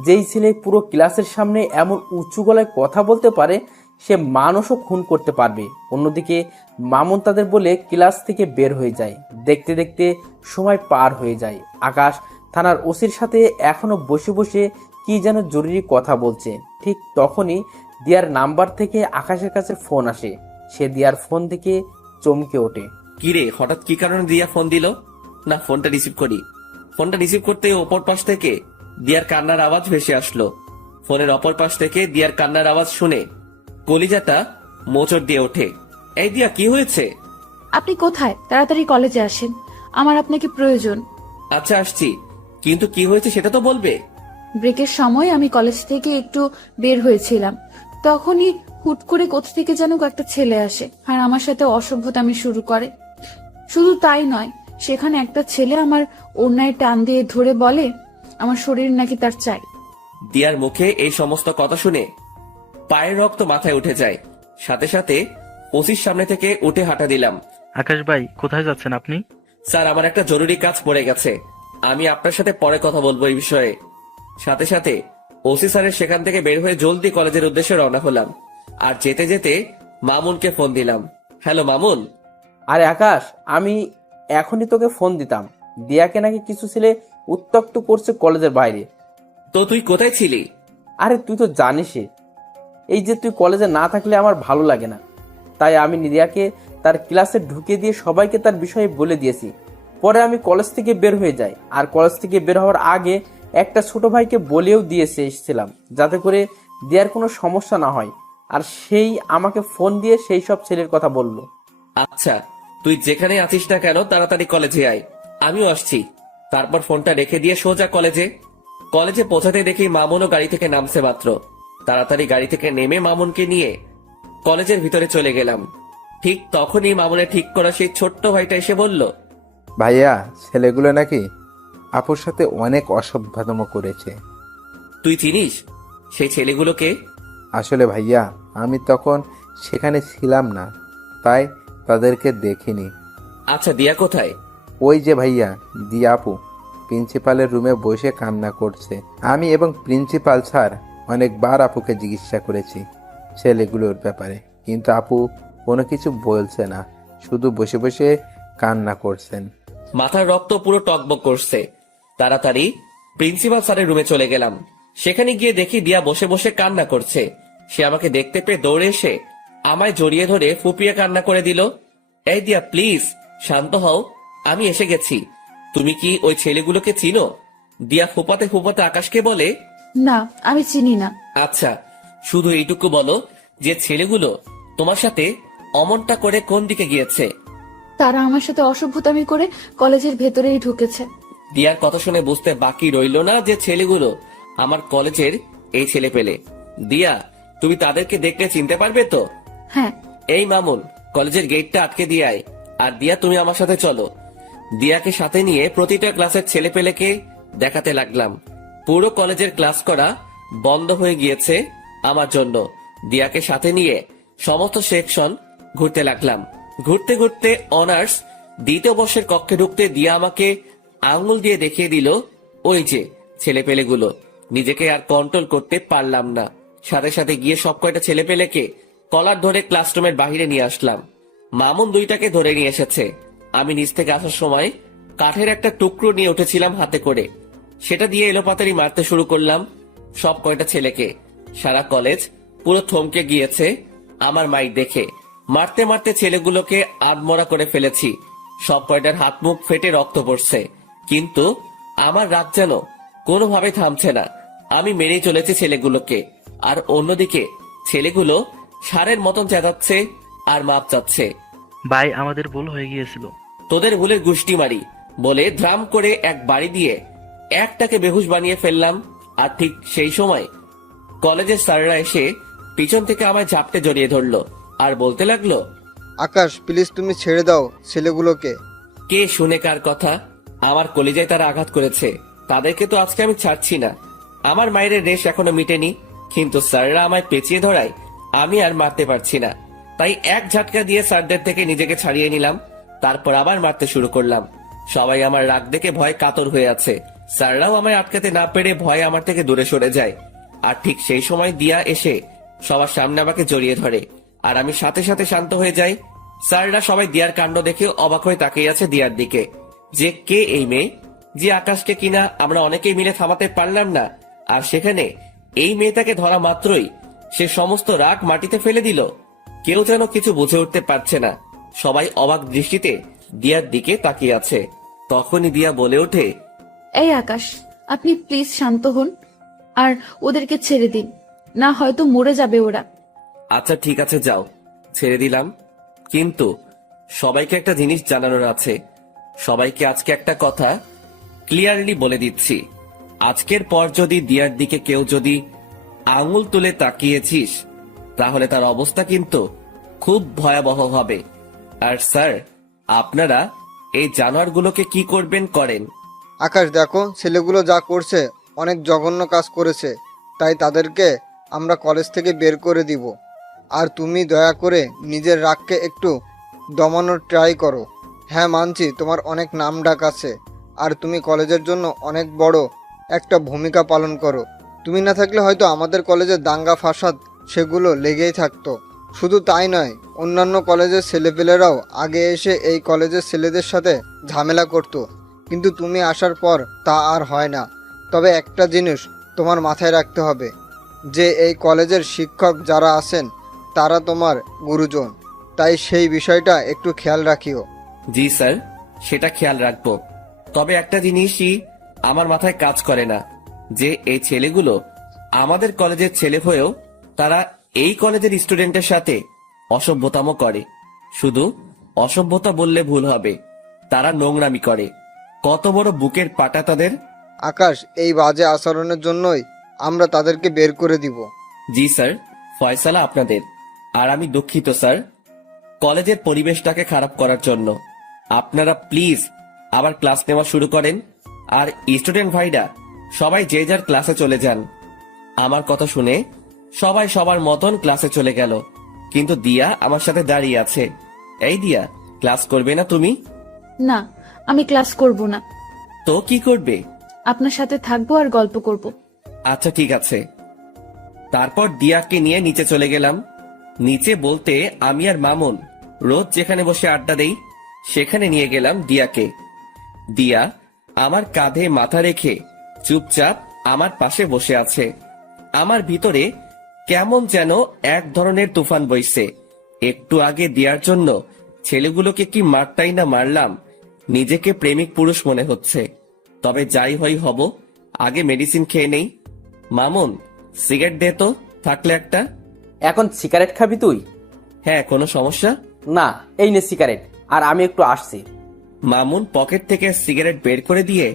যেই ছেলে পুরো ক্লাসের সামনে এমন উঁচু গলায় কথা বলতে পারে সে মানুষও খুন করতে পারবে। অন্যদিকে মামুন তাদের বলে ক্লাস থেকে বের হয়ে যায়। দেখতে দেখতে সময় পার হয়ে যায়। আকাশ থানার ওসির সাথে এখনো বসে বসে কি যেন জরুরি কথা বলছে। ঠিক তখনই দিয়ার নাম্বার থেকে আকাশের কাছে ফোন আসে। সে দিয়ার ফোন থেকে চমকে ওঠে। কিরে, হঠাৎ কি কারণে দিয়া ফোন দিল? না, ফোনটা রিসিভ করি। ফোনটা রিসিভ করতে অপর পাশ থেকে দিয়ার কান্নার আওয়াজ ভেসে আসলো। ফোনের অপর পাশ থেকে দিয়ার কান্নার আওয়াজ শুনে কলিজাটা মোচড় দিয়ে ওঠে। এই দিয়া, কি হয়েছে? আপনি কোথায়? তাড়াতাড়ি কলেজে আসেন, আমার আপনাকে প্রয়োজন। আচ্ছা আসছি, কিন্তু কি হয়েছে সেটা তো বলবে। ব্রেকের সময় আমি কলেজ থেকে একটু বের হয়েছিলাম, তখনই হুট করে কোথা থেকে যেন একটা ছেলে আসে আর আমার সাথে অসভ্যতামি শুরু করে। শুধু তাই নয়, সেখানে একটা ছেলে আমার ওড়নায় টান দিয়ে ধরে বলে আমার শরীর নাকি তার চাই। দিয়ার মুখে এই সমস্ত কথা শুনে পায়ের রক্ত মাথায় উঠে যায়। সাথে সাথে ওসির সামনে থেকে উঠে হাঁটা দিলাম। আকাশ ভাই, কোথায় যাচ্ছেন আপনি? স্যার, আমার একটা জরুরি কাজ পড়ে গেছে, আমি আপনার সাথে পরে কথা বলবো এই বিষয়ে। সাথে সাথে ওসি স্যারের সেখান থেকে বের হয়ে জলদি কলেজের উদ্দেশ্যে রওনা হলাম। আর যেতে যেতে মামুনকে ফোন দিলাম। হ্যালো মামুন। আরে আকাশ, আমি এখনই তোকে ফোন দিতাম, দিয়াকে নাকি কিছু ছেলে উত্ত্যক্ত করছে কলেজের বাইরে। তো তুই কোথায় ছিলি? আরে তুই তো জানিসই, এই যে তুই কলেজে না থাকলে আমার ভালো লাগে না, তাই আমি দিয়াকে তার ক্লাসে ঢুকে দিয়ে সবাইকে তার বিষয়ে বলে দিয়েছি। পরে আমি কলেজ থেকে বের হয়ে যাই, আর কলেজ থেকে বের হওয়ার আগে একটা ছোট ভাইকে বলেও দিয়েছে এসেছিলাম যাতে করে দিয়ার কোনো সমস্যা না হয়, আর সেই আমাকে ফোন দিয়ে সেই সব ছেলের কথা বলল। আচ্ছা, তুই যেখানে আছিস না কেন তাড়াতাড়ি কলেজে আয়, আমিও আসছি। তারপর ফোনটা রেখে দিয়ে সোজা কলেজে পৌঁছাতে দেখি মামুনও গাড়ি থেকে নামছে মাত্র। তাড়াতাড়ি গাড়ি থেকে নেমে মামুনকে নিয়ে কলেজের ভিতরে চলে গেলাম। ঠিক তখনই মামুনের ঠিক করা সেই ছোট্ট ভাইটা এসে বলল, ভাইয়া, ছেলেগুলো নাকি আপুর সাথে অনেক অসভ্যতম করেছে। তুই চিনিস সেই ছেলেগুলোকে? আসলে ভাইয়া, আমি তখন সেখানে ছিলাম না, তাই তাদেরকে দেখিনি। আচ্ছা, দিয়া কোথায়? ওই যে ভাইয়া, দিয়া আপু প্রিন্সিপালের রুমে বসে কান্না করছে। আমি এবং প্রিন্সিপাল স্যার অনেকবার আপুকে জিজ্ঞাসা করেছি ছেলেগুলোর ব্যাপারে, কিন্তু আপু কোনো কিছু বলছে না, শুধু বসে বসে কান্না করছেন। মাথার রক্ত পুরো টকবক করছে। তাড়াতাড়ি প্রিন্সিপাল স্যারের রুমে চলে গেলাম। সেখানে গিয়ে দেখি দিয়া বসে বসে কান্না করছে। সে আমাকে দেখতে পেয়ে দৌড়ে এসে আমায় জড়িয়ে ধরে ফুপিয়ে কান্না করে দিল। এই দিয়া, প্লিজ শান্ত হও, আমি এসে গেছি। তুমি কি ওই ছেলেগুলোকে চিনো? দিয়া ফুপাতে ফুপাতে আকাশকে বলে, না, আমি চিনি না। আচ্ছা, শুধু এইটুকু বলো যে ছেলেগুলো তোমার সাথে অমনটা করে কোন দিকে গিয়েছে? তারা আমার সাথে অসভ্যতামি করে কলেজের ভেতরেই ঢুকেছে। দিয়ার কথা শুনে বুঝতে বাকি রইল না যে ছেলেগুলো আমার কলেজের এই ছেলে পেলে। দিয়া, তুমি তাদেরকে দেখলে চিনতে পারবে তো? হ্যাঁ। এই মামুন, কলেজের গেটটা আটকে দিয়ে আয়। আর দিয়া, তুমি আমার সাথে চলো। দিয়াকে সাথে নিয়ে প্রতিটা ক্লাসের ছেলে পেলেকে দেখাতে লাগলাম। পুরো কলেজের ক্লাস করা বন্ধ হয়ে গিয়েছে আমার জন্য। দিয়াকে সাথে নিয়ে সমস্ত সেকশন ঘুরতে লাগলাম। ঘুরতে ঘুরতে অনার্স দ্বিতীয় বর্ষের কক্ষে ঢুকতে দিয়া আমাকে আঙুল দিয়ে দেখিয়ে দিল ওই যে ছেলেপেলেগুলো। নিজেকে আর কন্ট্রোল করতে পারলাম না, সাথে সাথে গিয়ে সব কয়টা ছেলেপেলেকে কলার ধরে ক্লাসরুমের বাহিরে নিয়ে আসলাম। মামুন দুইটাকে ধরে নিয়ে এসেছে। আমি নিচ থেকে আসার সময় কাঠের একটা টুকরো নিয়ে উঠেছিলাম হাতে করে, সেটা দিয়ে এলোপাতাড়ি মারতে শুরু করলাম সব কয়টা ছেলেকে। সারা কলেজ পুরো থমকে গিয়েছে আমার মাইক দেখে। মারতে মারতে ছেলেগুলোকে আধমরা করে ফেলেছি। সব কয়টার হাত মুখ ফেটে রক্ত পড়ছে, কিন্তু আমার রাগ যেন কোনোভাবে থামছে না। আমি মেরেই চলেছি ছেলেগুলোকে, আর অন্যদিকে ছেলেগুলো সারের মতন চেঁচাচ্ছে আর মাপ চাচ্ছে। ভাই, আমাদের ভুল হয়ে গিয়েছিল। তোদের ভুলের গুষ্টি মারি বলে ধ্রাম করে এক বাড়ি দিয়ে একটাকে বেহুশ বানিয়ে ফেললাম। আর ঠিক সেই সময় কলেজের স্যাররা এসে পিছন থেকে আমায় ঝাপটে জড়িয়ে ধরলো আর বলতে লাগলো, আকাশ, প্লিজ তুমি ছেড়ে দাও ছেলেগুলোকে। কে শুনে কার কথা? আমার কলিজায় তারা আঘাত করেছে, তাদেরকে তো আজকে আমি ছাড়ছি না। আমার মায়ের রেশ এখনো মিটেনি, কিন্তু স্যাররা আমায় পেঁচিয়ে ধরায় আমি আর মারতে পারছি না। তাই এক ঝাটকা দিয়ে স্যারদের থেকে নিজেকে ছাড়িয়ে নিলাম। তারপর আবার মারতে শুরু করলাম। সবাই আমার রাগ দেখে ভয় কাতর হয়ে আছে। স্যাররাও আমায় আটকাতে না পেরে ভয়ে আমার থেকে দূরে সরে যায়। আর ঠিক সেই সময় দিয়া এসে সবার সামনে আমাকে জড়িয়ে ধরে, আর আমি সাথে সাথে শান্ত হয়ে যাই। স্যাররা সবাই দিয়ার কাণ্ড দেখে অবাক হয়ে তাকিয়ে আছে দিয়ার দিকে, যে কে এই মেয়ে, যে আকাশকে কিনা আমরা অনেকেই মিলে থামাতে পারলাম না, আর সেখানে এই মেয়েটাকে ধরা মাত্রই সে সমস্ত রাগ মাটিতে ফেলে দিল। কেউ যেন কিছু বুঝে উঠতে পারছে না, সবাই অবাক দৃষ্টিতে দিয়ার দিকে তাকিয়ে আছে। তখনই দিয়া বলে ওঠে, এই আকাশ, আপনি প্লিজ শান্ত হন আর ওদেরকে ছেড়ে দিন, না হয়তো মরে যাবে ওরা। আচ্ছা ঠিক আছে, যাও, ছেড়ে দিলাম। কিন্তু সবাইকে একটা জিনিস জানানোর আছে। সবাইকে আজকে একটা কথা ক্লিয়ারলি বলে দিচ্ছি, আজকের পর যদি দিয়ার দিকে কেউ যদি আঙুল তুলে তাকিয়েছিস, তাহলে তার অবস্থা কিন্তু খুব ভয়াবহ হবে। আর স্যার, আপনারা এই জানোয়ারগুলোকে কি করবেন করেন। আকাশ, দেখো ছেলেগুলো যা করছে অনেক জঘন্য কাজ করেছে, তাই তাদেরকে আমরা কলেজ থেকে বের করে দিব। আর তুমি দয়া করে নিজের রাগকে একটু দমানোর ট্রাই করো। হ্যাঁ মানছি, তোমার অনেক নাম ডাক আছে, আর তুমি কলেজের জন্য অনেক বড় একটা ভূমিকা পালন করো। তুমি না থাকলে হয়তো আমাদের কলেজের দাঙ্গা ফাসাদ সেগুলো লেগেই থাকতো। শুধু তাই নয়, অন্যান্য কলেজের ছেলেপেলেরাও আগে এসে এই কলেজের ছেলেদের সাথে ঝামেলা করতো, কিন্তু তুমি আসার পর তা আর হয় না। তবে একটা জিনিস তোমার মাথায় রাখতে হবে যে এই কলেজের শিক্ষক যারা আছেন তারা তোমার গুরুজন, তাই সেই বিষয়টা একটু খেয়াল রাখিও। জি স্যার, সেটা খেয়াল রাখবো। তবে একটা জিনিসই আমার মাথায় কাজ করে না, যে এই ছেলেগুলো আমাদের কলেজের ছেলে হয়েও তারা এই কলেজের স্টুডেন্টের সাথে অসভ্যতামো করে। শুধু অসভ্যতা বললে ভুল হবে, তারা নোংরামি করে। কত বড় বুকের পাটা তাদের। আকাশ, এই বাজে আচরণের জন্যই আমরা তাদেরকে বের করে দিব। জি স্যার, ফয়সালা আপনাদের। আর আমি দুঃখিত স্যার কলেজের পরিবেশটাকে খারাপ করার জন্য। আপনারা প্লিজ আবার ক্লাস নেওয়া শুরু করেন, আর স্টুডেন্ট ভাইরা সবাই যে যার ক্লাসে চলে যান। আমার কথা শুনে সবাই সবার মতন ক্লাসে চলে গেল, কিন্তু দিয়া আমার সাথে দাঁড়িয়ে আছে। এই দিয়া, ক্লাস করবে না তুমি? না, আমি ক্লাস করব না। তো কি করবে? আপনার সাথে থাকবো আর গল্প করব। আচ্ছা ঠিক আছে। তারপর দিয়াকে নিয়ে নিচে চলে গেলাম। নিচে বলতে আমি আর মামুন রোজ যেখানে বসে আড্ডা দেই সেখানে নিয়ে গেলাম দিয়াকে। দিয়া আমার কাঁধে মাথা রেখে চুপচাপ আমার পাশে বসে আছে। আমার ভিতরে কেমন যেন এক ধরনের তুফান বইছে। একটু আগে দিয়ার জন্য ছেলেগুলোকে কি মারটাই না মারলাম, নিজেকে প্রেমিক পুরুষ মনে হচ্ছে। তবে যাই হই হব, আগে মেডিসিন খেয়ে নেই। মামুন, সিগারেট দে তো, থাকলে একটা। এখন সিগারেট খাবি তুই? হ্যাঁ, কোনো সমস্যা? না, এই নে সিগারেট, আর আমি একটু আসছি। মামুন পকেট থেকে সিগারেট বের করে দিয়ে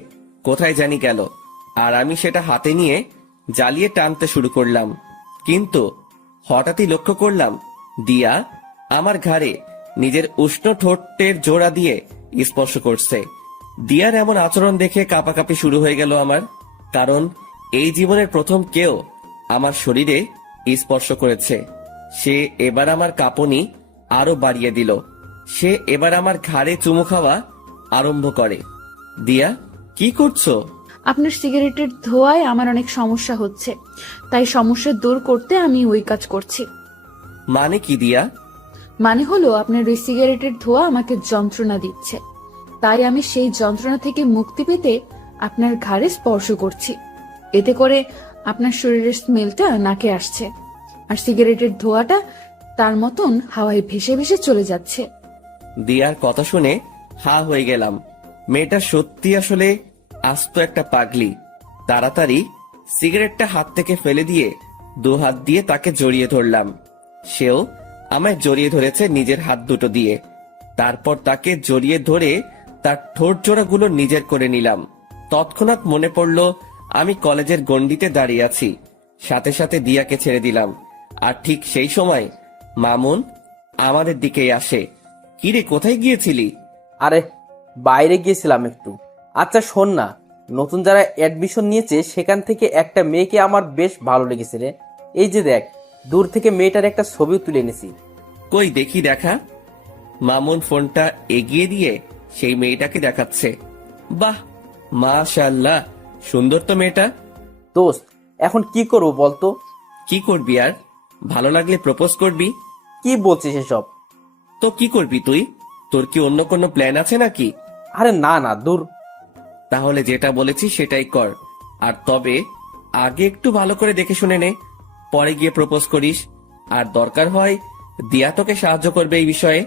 কোথায় জানি গেল, আর আমি সেটা হাতে নিয়ে জ্বালিয়ে টানতে শুরু করলাম। কিন্তু হঠাৎই লক্ষ্য করলাম দিয়া আমার ঘাড়ে নিজের উষ্ণ ঠোঁটের জোড়া দিয়ে স্পর্শ করছে। দিয়ার এমন আচরণ দেখে কাঁপাকাঁপি শুরু হয়ে গেল আমার, কারণ এই জীবনের প্রথম কেউ আমার শরীরে স্পর্শ করেছে। সে এবার আমার কাঁপুনি আরো বাড়িয়ে দিল। সে এবার আমার ঘাড়ে চুমু খাওয়া আরম্ভ করে। দিয়া, কি করছো? আপনার সিগারেটের ধোঁয়ায় আমার অনেক সমস্যা হচ্ছে, তাই সমস্যা দূর করতে আমি ওই কাজ করছি। মানে কি দিয়া? মানে হলো আপনার ওই সিগারেটের ধোঁয়া আমাকে যন্ত্রণা দিচ্ছে, তাই আমি সেই যন্ত্রণা থেকে মুক্তি পেতে আপনার ঘাড়ে স্পর্শ করছি। এতে করে আপনার শরীরের স্মেলটা নাকে আসছে, আর সিগারেটের ধোঁয়াটা তার মতন হাওয়ায় ভেসে ভেসে চলে যাচ্ছে। দিয়ার কথা শুনে হা হয়ে গেলাম। মেয়েটা সত্যি আসলে আস্ত একটা পাগলি। তাড়াতাড়ি সিগারেটটা হাত থেকে ফেলে দিয়ে দু হাত দিয়ে তাকে জড়িয়ে ধরলাম। সেও আমায় জড়িয়ে ধরেছে নিজের হাত দুটো দিয়ে। তারপর তাকে জড়িয়ে ধরে তার ঠোঁট জোড়াগুলো নিজের করে নিলাম। তৎক্ষণাৎ মনে পড়ল আমি কলেজের গণ্ডিতে দাঁড়িয়ে আছি। সাথে সাথে দিয়াকে ছেড়ে দিলাম। আর ঠিক সেই সময় মামুন আমাদের দিকেই আসে। কিরে, কোথায় গিয়েছিলি? আরে, বাইরে গিয়েছিলাম একটু। আচ্ছা শোন না, নতুন যারা অ্যাডমিশন নিয়েছে সেখান থেকে একটা মেয়েকে আমার বেশ ভালো লেগেছে রে। এই যে দেখ, দূর থেকে মেয়েটার একটা ছবিও তুলে এনেছি। কই দেখি, দেখা। মামুন ফোনটা এগিয়ে দিয়ে সেই মেয়েটাকে দেখাচ্ছে। বাহ, মাশাআল্লাহ, সুন্দর তো মেয়েটা। দোস্ত, এখন কি করবো বলতো? কি করবি আর? ভালো লাগলে প্রপোজ করবি। কি বলছিস এসব? তো কি করবি তুই? তোর কি অন্য কোনো প্ল্যান আছে নাকি? আরে না না, দূর। তাহলে যেটা বলেছি সেটাই কর। আর তবে আগে একটু ভালো করে দেখে শুনে নে, পরে গিয়ে প্রপোজ করিস। আর দরকার হয় দিয়া তোকে সাহায্য করবে এই বিষয়ে।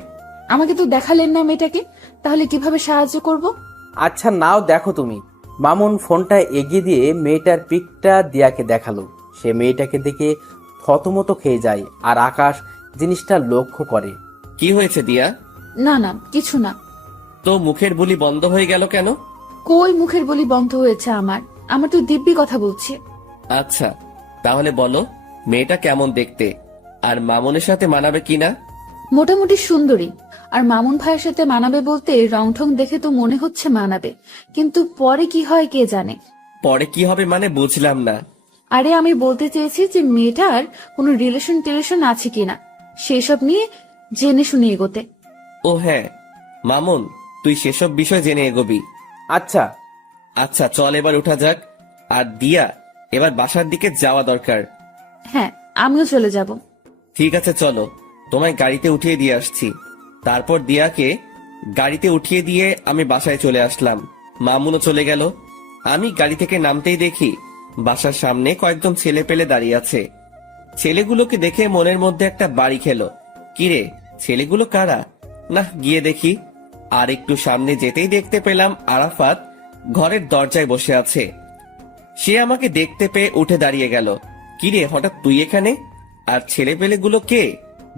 আমাকে তো দেখালেন না মেয়েটাকে, তাহলে কিভাবে সাহায্য করব? আচ্ছা নাও দেখো তুমি। মামুন ফোনটা এগিয়ে দিয়ে মেয়েটার পিকটা দিয়াকে দেখালো। সে মেয়েটাকে দেখে থতমত খেয়ে যায়, আর আকাশ জিনিসটা লক্ষ্য করে। কি হয়েছে দিয়া? না না, কিছু না। তো মুখের বুলি বন্ধ হয়ে গেল কেন? কই মুখের বলি বন্ধ হয়েছে আমার? আমার তো দিব্যি কথা বলছি। আচ্ছা, তাহলে বলো মেয়েটা কেমন দেখতে, আর মামুনের সাথে মানাবে কিনা? মোটামুটি সুন্দরী, আর মামুন ভাইয়ের সাথে মানাবে বলতে রং ঠং দেখে তো মনে হচ্ছে মানাবে, কিন্তু পরে কি হয় কে জানে। পরে কি হবে মানে বুঝলাম না। আরে আমি বলতে চেয়েছি যে মেয়েটার কোনো রিলেশন আছে কিনা সেসব নিয়ে জেনে শুনে এগোতে। ও হ্যাঁ, মামুন তুই সেসব বিষয় জেনে এগোবি। আচ্ছা আচ্ছা চল এবার উঠা যাক। আর দিয়া, এবার বাসার দিকে যাওয়া দরকার। হ্যাঁ, আমিও চলে যাব। ঠিক আছে চলো, তোমায় গাড়িতে উঠিয়ে দিয়ে আসছি। তারপর দিয়াকে গাড়িতে উঠিয়ে দিয়ে আমি বাসায় চলে আসলাম। মামুনও চলে গেল। আমি গাড়ি থেকে নামতেই দেখি বাসার সামনে কয়েকজন ছেলে পেলে দাঁড়িয়ে আছে। ছেলেগুলোকে দেখে মনের মধ্যে একটা বাড়ি খেলো। কিরে, ছেলেগুলো কারা? না, গিয়ে দেখি। আর একটু সামনে যেতেই দেখতে পেলাম আরাফাত ঘরের দরজায় বসে আছে। সে আমাকে দেখতে পেয়ে উঠে দাঁড়িয়ে গেল। কিরে, হঠাৎ তুই এখানে? আর ছেলেপেলেগুলো কে?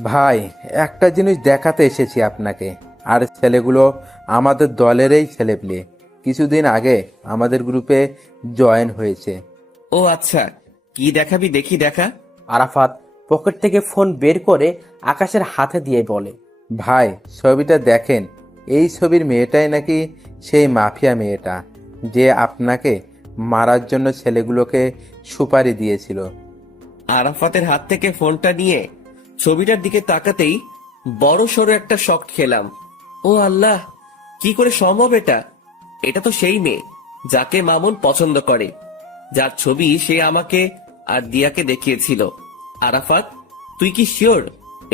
ভাই, একটা জিনিস দেখাতে এসেছি আপনাকে। আর ছেলেগুলো আমাদের দলেরই ছেলেপেলে, কিছুদিন আগে আমাদের গ্রুপে জয়েন হয়েছে। ও আচ্ছা, কি দেখাবি দেখি, দেখা। আরাফাত পকেট থেকে ফোন বের করে আকাশের হাতে দিয়ে বলে, ভাই ছবিটা দেখেন, এই ছবির মেয়েটাই নাকি সেই মাফিয়া মেয়েটা যে আপনাকে মারার জন্য ছেলেগুলোকে সুপারি দিয়েছিল। আরাফাতের হাত থেকে ফোনটা নিয়ে ছবিটার দিকে তাকাতেই বড় সড়ো একটা শক খেলাম। ও আল্লাহ, কি করে সম্ভব এটা? এটা তো সেই মেয়ে যাকে মামুন পছন্দ করে, যার ছবি সে আমাকে আর দিয়াকে দেখিয়েছিল। আরাফাত, তুই কি শিওর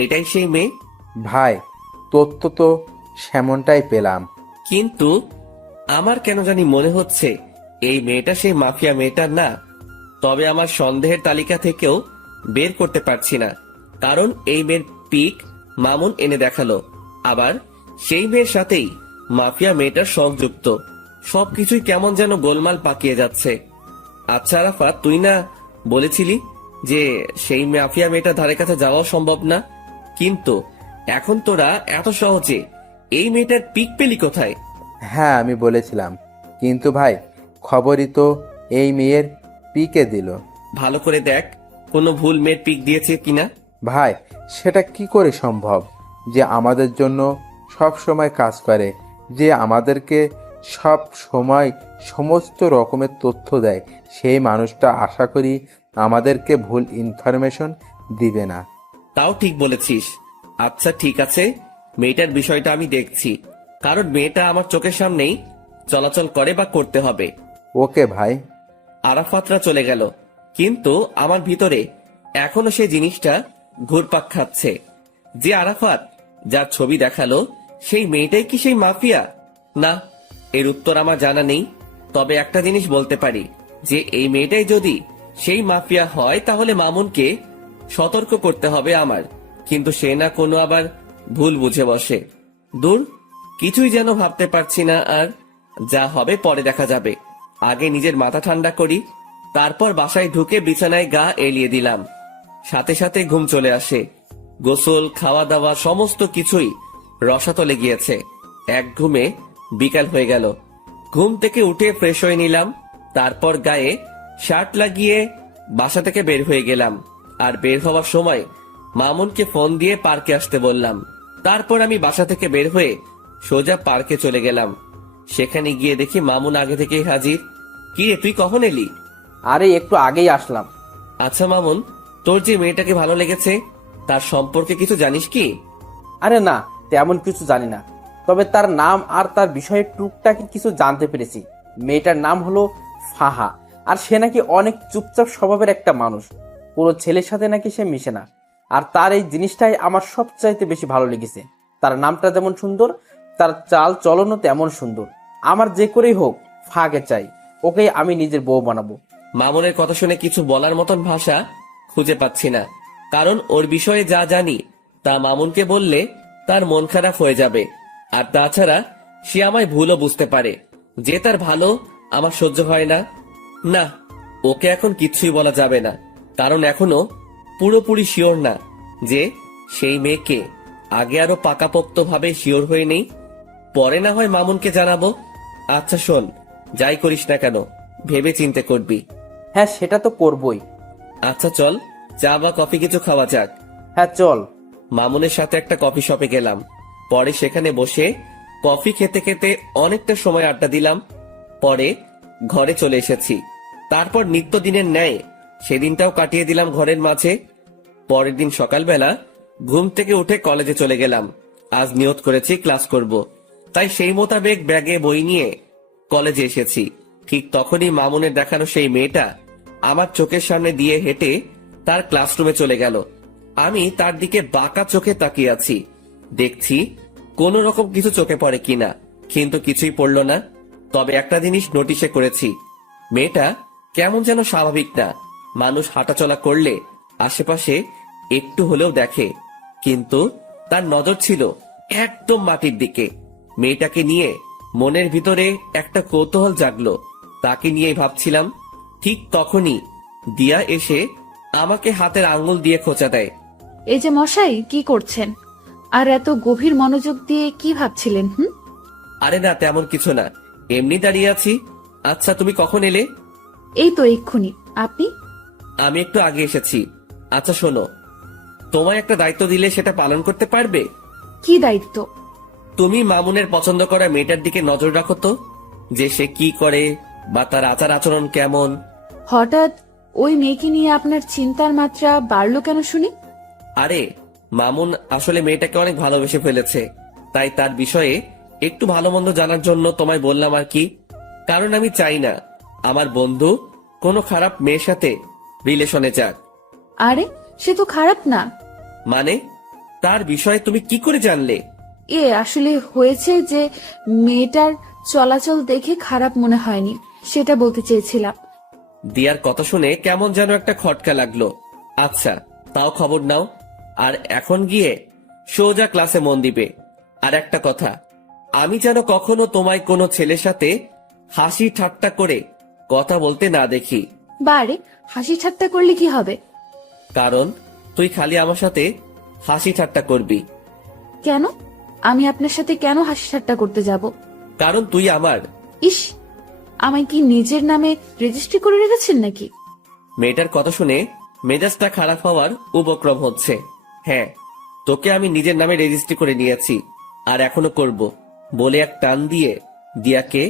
এটাই সেই মেয়ে? ভাই তথ্য তো সেমনটাই পেলাম। কিন্তু আমার কেন জানি মনে হচ্ছে এই মেয়েটা সেই মাফিয়া মেয়েটার না। তবে আমার সন্দেহের তালিকা থেকেও বের করতে পারছি না, কারণ এই মেয়ের পিক মামুন এনে দেখালো, আবার সেই মেয়ের সাথেই মাফিয়া মেয়েটার সংযুক্ত। সবকিছুই কেমন যেন গোলমাল পাকিয়ে যাচ্ছে। আচ্ছা আরাফাত, তুই না বলেছিলি যে সেই মাফিয়া মেয়েটার ধারে কাছে যাওয়া সম্ভব না, কিন্তু এখন তোরা এত সহজে এই মেয়েটার পিক পেলি কোথায়? হ্যাঁ আমি বলেছিলাম, কিন্তু ভাই খবরই তো এই মেয়ের পিকে দিল। ভালো করে দেখ কোনো ভুল মেয়ের পিক দিয়েছে কিনা। ভাই সেটা কি করে সম্ভব যে আমাদের জন্য সব সময় কাজ করে, যে আমাদেরকে সব সময় সমস্ত রকমের তথ্য দেয়, সেই মানুষটা আশা করি আমাদেরকে ভুল ইনফরমেশন দিবে না। তাও ঠিক বলেছিস। আচ্ছা ঠিক আছে, মেয়েটার বিষয়টা আমি দেখছি, কারণ মেয়েটা আমার চোখের সামনেই চলাচল করে বা করতে হবে। ওকে ভাই। আরাফাতরা চলে গেল, কিন্তু আমার ভিতরে এখনো সেই জিনিসটা ঘুরপাক খাচ্ছে যে আরাফাত যার ছবি দেখালো সেই মেয়েটাই কি সেই মাফিয়া? না, এর উত্তর আমার জানা নেই। তবে একটা জিনিস বলতে পারি যে এই মেয়েটাই যদি সেই মাফিয়া হয় তাহলে মামুনকে সতর্ক করতে হবে আমার, কিন্তু সে না কোনো আবার ভুল বুঝে বসে। দূর, কিছুই যেন ভাবতে পারছি না, আর যা হবে পরে দেখা যাবে। আগে নিজের মাথা ঠান্ডা করি, তারপর বাসায় ঢুকে বিছানায় গা এলিয়ে দিলাম। সাথে সাথে ঘুম চলে আসে। গোসল, খাওয়া দাওয়া সমস্ত কিছুই রসাতলে গিয়েছে। এক ঘুমে বিকাল হয়ে গেল। ঘুম থেকে উঠে ফ্রেশ হয়ে নিলাম, তারপর গায়ে শার্ট লাগিয়ে বাসা থেকে বের হয়ে গেলাম। আর বের হওয়ার সময় মামুনকে ফোন দিয়ে পার্কে আসতে বললাম। তারপর আমি বাসা থেকে বের হয়ে সোজা পার্কে চলে গেলাম। সেখানে গিয়ে দেখি মামুন আগে থেকেই হাজির। কি রে, তুই কখন এলি? আরে একটু আগেই আসলাম। আচ্ছা মামুন, তোর যে মেয়েটাকে ভালো লেগেছে তার সম্পর্কে কিছু জানিস কি? আরে না, তেমন কিছু জানি না, তবে তার নাম আর তার বিষয়ে টুকটাক কিছু জানতে পেরেছি। মেয়েটার নাম হলো ফাহা, আর সে নাকি অনেক চুপচাপ স্বভাবের একটা মানুষ। কোনো ছেলের সাথে নাকি সে মিশে না, আর তার এই জিনিসটাই আমার সবচাইতে বেশি ভালো লেগেছে। তার নামটা যেমন সুন্দর, তার চাল চলনও তেমন সুন্দর। আমার যে করেই হোক ফাহাকে চাই, ওকেই আমি নিজের বউ বানাবো। মামুনের কথা শুনে কিছু বলার মতন ভাষা খুঁজে পাচ্ছি না, কারণ ওর বিষয়ে যা জানি তা মামুনকে বললে তার মন খারাপ হয়ে যাবে। আর তাছাড়া সে আমায় ভুলও বুঝতে পারে যে তার ভালো আমার সহ্য হয় না। না, ওকে এখন কিচ্ছুই বলা যাবে না, কারণ এখনো পুরোপুরি শিওর না যে সেই মেয়েকে। আগে আরো পাকাপোক্ত ভাবে শিওর হয়ে নেই, পরে না হয় মামুনকে জানাবো। আচ্ছা শোন, যাই করিস না কেন ভেবে চিন্তে করবি। হ্যাঁ সেটা তো করবই। আচ্ছা চল, চা বা কফি কিছু খাওয়া যাক। হ্যাঁ চল। মামুনের সাথে একটা কফি শপে গেলাম। পরে সেখানে বসে কফি খেতে খেতে অনেকটা সময় আড্ডা দিলাম। পরে ঘরে চলে এসেছি। তারপর নিত্যদিনের ন্যায় সেদিনটাও কাটিয়ে দিলাম ঘরের মাঝে। পরের দিন সকালবেলা ঘুম থেকে উঠে কলেজে চলে গেলাম। আজ নিয়ত করেছি ক্লাস করব, তাই সেই মোতাবেক ব্যাগে বই নিয়ে কলেজে এসেছি। ঠিক তখনই মামুনের দেখানো সেই মেয়েটা আমার চোখের সামনে দিয়ে হেঁটে তার ক্লাসরুমে চলে গেল। আমি তার দিকে বাঁকা চোখে তাকিয়ে আছি, দেখছি কোন রকম কিছু চোখে পড়ে কিনা, কিন্তু কিছুই পড়ল না। তবে একটা জিনিস নোটিশে করেছি, মেয়েটা কেমন যেন স্বাভাবিক না। মানুষ হাঁটাচলা করলে আশেপাশে একটু হলেও দেখে, কিন্তু তার নজর ছিল একদম মাটির দিকে। মেয়েটাকে নিয়ে মনের ভিতরে একটা কৌতূহল জাগলো, তাকে নিয়েই ভাবছিলাম। ঠিক তখনই দিয়া এসে আমাকে হাতের আঙ্গুল দিয়ে খোঁচা দেয়। এই যে মশাই, কি করছেন? আর এত গভীর মনোযোগ দিয়ে কি ভাবছিলেন? আরে না, তেমন কিছু না, এমনি দাঁড়িয়ে আছি। আচ্ছা তুমি কখন এলে? এই তো এক্ষুনি। আপনি? আমি একটু আগে এসেছি। আচ্ছা শোনো, তোমায় একটা দায়িত্ব দিলে সেটা পালন করতে পারবে? কি দায়িত্ব? তুমি মামুনের পছন্দ করা মেয়েটার দিকে নজর রাখো তো, যে সে কি করে বা তার আচার আচরণ কেমন। হঠাৎ ওই মেয়েকে নিয়ে আপনার চিন্তার মাত্রা বাড়লো কেন শুনি? আরে মামুন আসলে মেয়েটাকে অনেক ভালোবেসে ফেলেছে, তাই তার বিষয়ে একটু ভালো মন্দ জানার জন্য তোমায় বললাম আর কি। কারণ আমি চাই না আমার বন্ধু কোনো খারাপ মেয়ের সাথে রিলেশনে যাক। আরে সে তো খারাপ না। মানে তার বিষয়ে তুমি কি করে জানলে? আসলে হয়েছে যে মেয়েটার চলাচল দেখে খারাপ মনে হয়নি, সেটা বলতে চেয়েছিলাম। দিয়ার কথা শুনে কেমন যেন একটা খটকা লাগলো। আচ্ছা তাও খবর নাও, আর এখন গিয়ে সোজা ক্লাসে মন দিবে। আর একটা কথা, আমি যেন কখনো তোমায় কোনো ছেলের সাথে হাসি ঠাট্টা করে কথা বলতে না দেখি। বারে হাসি ঠাট্টা করলে কি হবে? কারণ তুই খালি আমার সাথে হাসি ঠাট্টা করবি। কেন? আমি আপনার সাথে কেন হাসি ঠাট্টা করতে যাব? কারণ তুই আমার। ইস, আমায় কি নিজের নামে রেজিস্ট্রি করে রেখেছেন নাকি? মেয়েটার কথা শুনে মেজাজটা খারাপ হওয়ার উপক্রম হচ্ছে। হ্যাঁ, তোকে আমি নিজের নামে রেজিস্ট্রি করে নিয়েছি, আর এখনো করব বলে এক টান দিয়ে দিয়াকে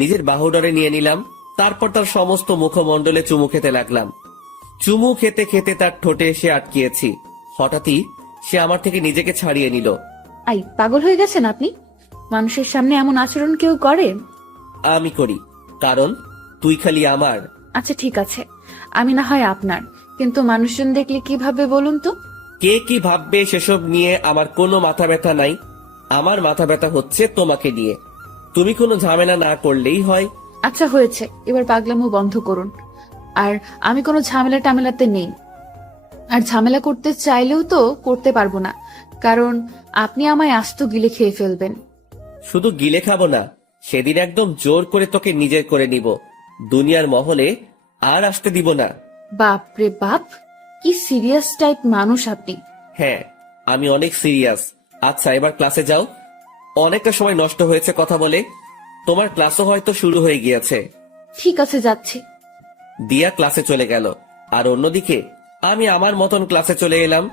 নিজের বাহুডরে নিয়ে নিলাম। তারপর তার সমস্ত মুখমণ্ডলে চুমু খেতে লাগলাম। চুমু খেতে খেতে তার ঠোঁটে এসে আটকিয়েছি। হঠাৎই সে আমার থেকে নিজেকে ছাড়িয়ে নিল। আই, পাগল হয়ে গেছেন আপনি? মানুষের সামনে এমন আচরণ কেউ করে? আমি করি, কারণ তুই খালি আমার। আচ্ছা ঠিক আছে, আমি না হয় আপনার, কিন্তু মানুষজন দেখলে কি ভাববে বলুন তো? কে কি ভাববে সেসব নিয়ে আমার কোনো মাথা ব্যথা নাই। আমার মাথা ব্যথা হচ্ছে তোমাকে নিয়ে। তুমি কোনো ঝামেলা না করলেই হয়। আচ্ছা হয়েছে, এবার পাগলামো বন্ধ করুন। আর আমি কোনো ঝামেলা টামেলাতে নেই, আর ঝামেলা করতে চাইলেও তো করতে পারবো না, কারণ আপনি আমায় আস্ত গিলে খেয়ে ফেলবেন। শুধু গিলে খাবো না, সেদিন একদম জোর করে তোকে নিজের করে নিব। দুনিয়ার মহলে আর আসতে দিব না। বাপ রে বাপ, কি সিরিয়াস টাইপ মানুষ আপনি। হ্যাঁ, আমি অনেক সিরিয়াস। আচ্ছা এবার ক্লাসে যাও, অনেকটা সময় নষ্ট হয়েছে কথা বলে। তোমার ক্লাসও হয়তো শুরু হয়ে গিয়েছে। ঠিক আছে, যাচ্ছি। দিয়া ক্লাসে চলে গেল, আর অন্যদিকে আমি আমার মতন ক্লাসে চলে এলাম।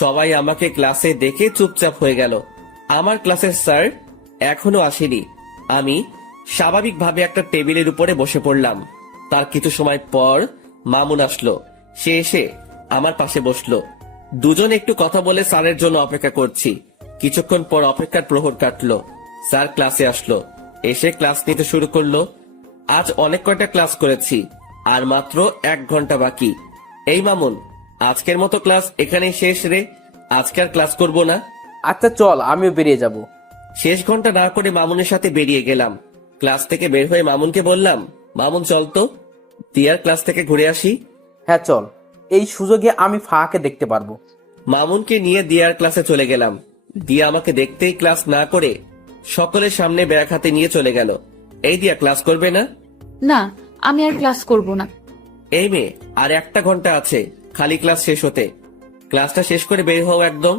সবাই আমাকে ক্লাসে দেখে চুপচাপ হয়ে গেল। আমার ক্লাসের স্যার এখনো আসেনি। আমি স্বাভাবিকভাবে একটা টেবিলের উপরে বসে পড়লাম। তার কিছু সময় পর মামুন আসলো। সে এসে আমার পাশে বসলো। দুজন একটু কথা বলে স্যারের জন্য অপেক্ষা করছি। কিছুক্ষণ পর অপেক্ষার প্রহর কাটলো। স্যার ক্লাসে আসলো, এসে ক্লাস নিতে শুরু করলো। আজ অনেক কয়টা ক্লাস করেছি, আর মাত্র 1 ঘন্টা বাকি। এই মামুন, আজকের মতো ক্লাস এখানেই শেষ রে। আজকে আর ক্লাস করব না। আচ্ছা চল, আমিও বেরিয়ে যাব। শেষ ঘন্টা না করে মামুনের সাথে বেরিয়ে গেলাম। ক্লাস থেকে বের হয়ে মামুনকে বললাম, মামুন চল তো দিয়ার ক্লাস থেকে ঘুরে আসি। হ্যাঁ চল, এই সুযোগে আমি ফাঁকে দেখতে পারবো। মামুনকে নিয়ে দিয়ার ক্লাসে চলে গেলাম। দিয়া আমাকে দেখতেই ক্লাস না করে সকলের সামনে ব্যাগ হাতে নিয়ে চলে গেল। এই দিয়া ক্লাস করবে না? না, আমি আর ক্লাস করব না। এই মেয়ে, আর 1 ঘন্টা আছে খালি ক্লাস শেষ হতে। ক্লাসটা শেষ করে বের হও একদম।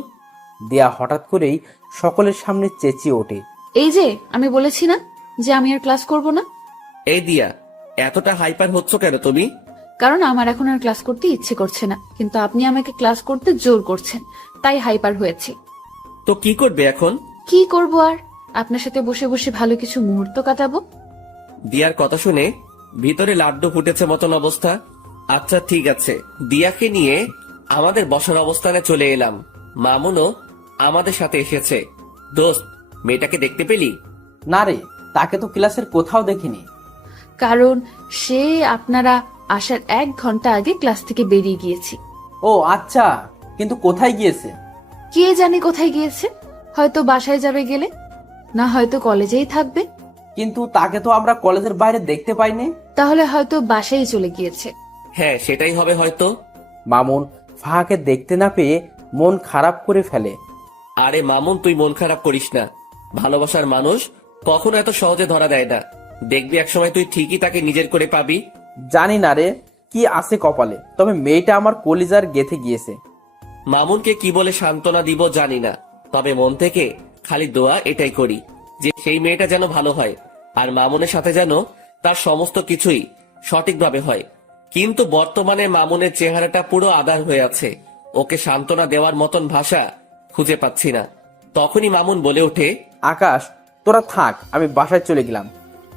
দিয়া হঠাৎ করেই সকলের সামনে চেঁচিয়ে ওঠে। এই যে আমি বলেছি না যে আমি আর ক্লাস করব না। এই দিয়া, এতটা হাইপার হচ্ছ কেন তুমি? কারণ আমার এখন আর ক্লাস করতে ইচ্ছে করছে না, কিন্তু আপনি আমাকে ক্লাস করতে জোর করছেন, তাই হাইপার হয়েছে। তো কি করবে এখন? কি করব আর, আপনার সাথে বসে বসে ভালো কিছু মুহূর্ত কাটাবো। দিয়ার কথা শুনে ভিতরে লাড্ডু ফুটেছে মতন অবস্থা। আচ্ছা ঠিক আছে, দিয়াকে নিয়ে আমাদের বসার অবস্থানে চলে এলাম। মামুনও আমাদের সাথে এসেছে। দোস্ত, মেয়েটাকে দেখতে পেলি? না রে, তাকে তো ক্লাসের কোথাও দেখিনি। কারণ সে আপনারা আসার 1 ঘন্টা আগে ক্লাস থেকে বেরিয়ে গিয়েছি। ও আচ্ছা, কিন্তু কোথায় গিয়েছে? কে জানে কোথায় গিয়েছে, হয়তো বাসায় যাবে গেলে, না হয়তো কলেজেই থাকবে। কিন্তু তাকে তো আমরা কলেজের বাইরে দেখতে পাইনি। তাহলে হয়তো বাসায় চলে গিয়েছে। হ্যাঁ, সেটাই হবে হয়তো। মামুন ফাহাকে দেখতে না পেয়ে মন খারাপ করে ফেলে। আরে মামুন, তুই মন খারাপ করিস না। ভালোবাসার মানুষ কখনো এত সহজে ধরা দেয় না। দেখবি একসময় তুই ঠিকই তাকে নিজের করে পাবি। জানি না রে কি আছে কপালে, তবে মেয়েটা আমার কলিজার গেথে গিয়েছে। মামুনকে কি বলে সান্ত্বনা দিব জানি না, তবে মন থেকে খালি দোয়া এটাই করি যে সেই মেয়েটা যেন ভালো হয়, আর মামুনের সাথে যেন তার সমস্ত কিছুই সঠিকভাবে হয়। কিন্তু বর্তমানে মামুনের চেহারাটা পুরো আধার হয়ে আছে। ওকে সান্ত্বনা দেওয়ার মতন ভাষা খুঁজে পাচ্ছি না। তখনই মামুন বলে ওঠে, আকাশ, তোরা থাক, আমি বাসায় চলে গেলাম।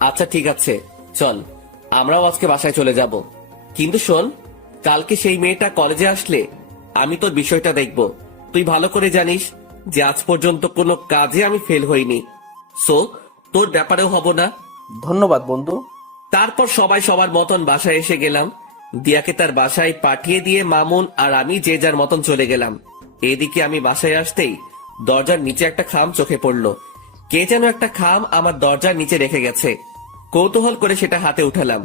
আচ্ছা ঠিক আছে, চল আমরাও আজকে বাসায় চলে যাব। কিন্তু শোন, কালকে সেই মেয়েটা কলেজে আসলে আমি তোর বিষয়টা দেখব। তুই ভালো করে জানিস যে আজ পর্যন্ত কোনো কাজে আমি ফেল হইনি। সো তোর ব্যাপারেও হব না। ধন্যবাদ বন্ধু। তারপর সবাই সবার মতন বাসায় এসে গেলাম। দিয়াকে তার বাসায় পাঠিয়ে দিয়ে মামুন আর আমি যে যার মতন চলে গেলাম। এদিকে আমি বাসায় আসতেই দরজার নিচে একটা খাম চোখে পড়লো। কে যেন একটা খাম আমার দরজার নিচে রেখে গেছে। কৌতূহল করে সেটা হাতে উঠালাম।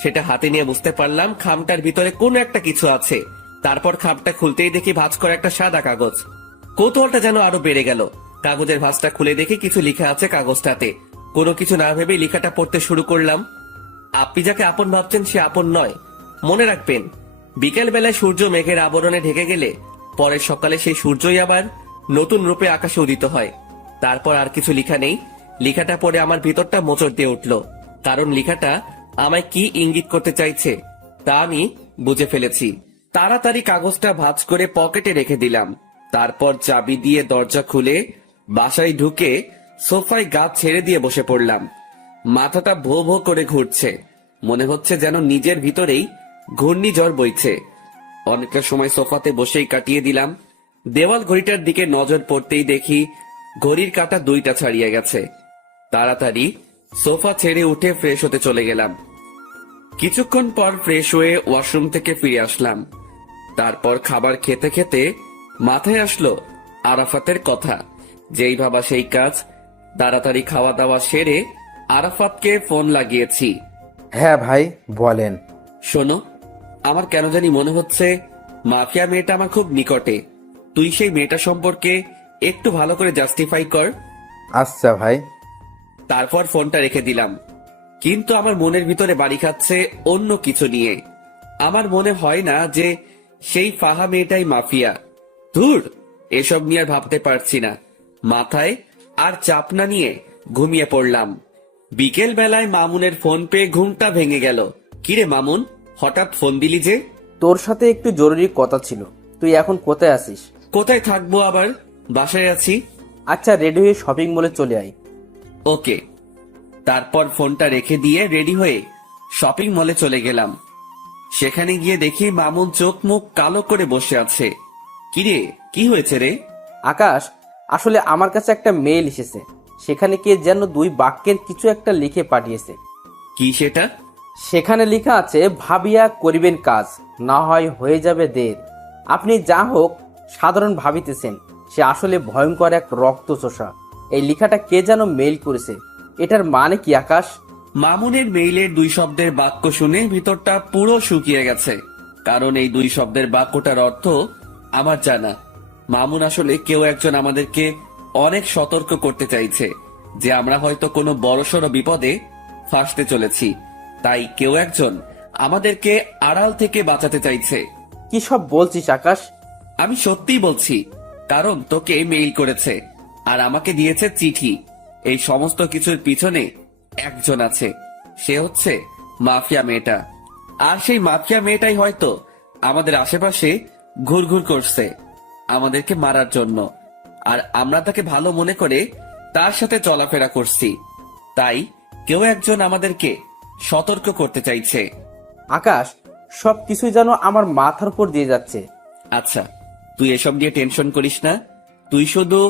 সেটা হাতে নিয়ে বুঝতে পারলাম খামটার ভিতরে কোনো একটা কিছু আছে। তারপর খামটা খুলতেই দেখি ভাঁজ করা একটা সাদা কাগজ। কৌতূহলটা যেন আরো বেড়ে গেল। কাগজের ভাঁজটা খুলে দেখি কিছু লেখা আছে কাগজটাতে। কোনো কিছু না ভেবে লেখাটা পড়তে শুরু করলাম। আপনি যাকে আপন ভাবছেন সে আপন নয়। মনে রাখবেন, বিকেল বেলায় সূর্য মেঘের আবরণে ঢেকে গেলে পরের সকালে সেই সূর্যই আবার নতুন রূপে আকাশে উদিত হয়। তারপর আর কিছু লেখা নেই। লেখাটা পড়ে আমার ভিতরটা মোচড় দিয়ে উঠল, কারণ লেখাটা আমায় কি ইঙ্গিত করতে চাইছে তা আমি বুঝে ফেলেছি। তাড়াতাড়ি কাগজটা ভাঁজ করে পকেটে রেখে দিলাম। তারপর চাবি দিয়ে দরজা খুলে বাসায় ঢুকে সোফায় গা ছেড়ে দিয়ে বসে পড়লাম। মাথাটা ভো ভো করে ঘুরছে। মনে হচ্ছে যেন নিজের ভিতরেই ঘূর্ণিঝড় বইছে। অনেকটা সময় সোফাতে বসেই কাটিয়ে দিলাম। দেওয়াল ঘড়িটার দিকে নজর পড়তেই দেখি ঘড়ির কাঁটা 2টা ছাড়িয়ে গেছে। তাড়াতাড়ি সোফা ছেড়ে উঠে ফ্রেশ হতে চলে গেলাম। কিছুক্ষণ পর ফ্রেশ হয়ে ওয়াশরুম থেকে ফিরে আসলাম। তারপর খাবার খেতে খেতে মাথায় আসলো আরাফাতের কথা। যেই ভাবা সেই কাজ। তাড়াতাড়ি খাওয়া দাওয়া সেরে আরাফাতকে ফোন লাগিয়েছি। হ্যাঁ ভাই, বলেন। শোনো, আমার কেন জানি মনে হচ্ছে মাফিয়া মেয়েটা আমার খুব নিকটে। তুই সেই মেয়েটা সম্পর্কে একটু ভালো করে জাস্টিফাই কর। আচ্ছা ভাই। তারপর ফোনটা রেখে দিলাম। কিন্তু আমার মনের ভিতরে বাড়ি খাচ্ছে অন্য কিছু নিয়ে। আমার মনে হয় না যে সেই ফাহা মেয়েটাই মাফিয়া। ধুর, এসব নিয়ে আর ভাবতে পারছি না। মাথায় আর চাপ না নিয়ে ঘুমিয়ে পড়লাম। বিকেল বেলায় মামুনের ফোন পেয়ে ঘুমটা ভেঙে গেল। কিরে মামুন, হঠাৎ ফোন দিলি যে? তোর সাথে একটু জরুরি কথা ছিল। তুই এখন কোথায় আছিস? কোথায় থাকবো আবার, বাসায় আছি। আচ্ছা, রেডি হয়ে শপিং মলে চলে আয়। ওকে। তারপর ফোনটা রেখে দিয়ে রেডি হয়ে শপিং মলে চলে গেলাম। সেখানে গিয়ে দেখি মামুন চোখ মুখ কালো করে বসে আছে। কিরে, কি হয়েছে রে? আকাশ, আসলে আমার কাছে একটা মেইল এসেছে। সেখানে কে যেন 2 বাক্যের কিছু একটা লিখে পাঠিয়েছে। কি সেটা? সেখানে লেখা আছে, ভাবিয়া করিবেন কাজ, না হয় হয়ে যাবে দের। আপনি যা হোক সাধারণ ভাবিতেছেন, সে আসলে ভয়ঙ্কর এক রক্তচোষা। এই লেখাটা কে যেন মেইল করেছে। এটার মানে কি আকাশ? মামুনের মেইলের 2 শব্দের বাক্য শুনে ভিতরটা পুরো শুকিয়ে গেছে। কারণ এই 2 শব্দের বাক্যটার অর্থ আমার জানা। মামুন আসলে কেউ একজন আমাদেরকে অনেক সতর্ক করতে চাইছে যে আমরা হয়তো কোনো বড়সড় বিপদে ফাঁসতে চলেছি। তাই কেউ একজন আমাদেরকে আড়াল থেকে বাঁচাতে চাইছে। কি সব বলছিস আকাশ? আমি সত্যিই বলছি, কারণ তোকে মেইল করেছে আর আমাকে দিয়েছে চিঠি। এই সমস্ত কিছুর পিছনে একজন আছে, সে হচ্ছে মাফিয়া মেয়েটা। আর সেই মাফিয়া মেয়েটাই হয়তো আমাদের আশেপাশে ঘুরঘুর করছে আমাদেরকে মারার জন্য। আর আমরা তাকে ভালো মনে করে তার সাথে চলাফেরা করছি। তাই কেউ একজন আমাদেরকে সতর্ক করতে চাইছে। আকাশ, সব কিছুই যেন আমার মাথার উপর দিয়ে যাচ্ছে। আচ্ছা, তুই এসব নিয়ে টেনশন করিস না। তুই শুধু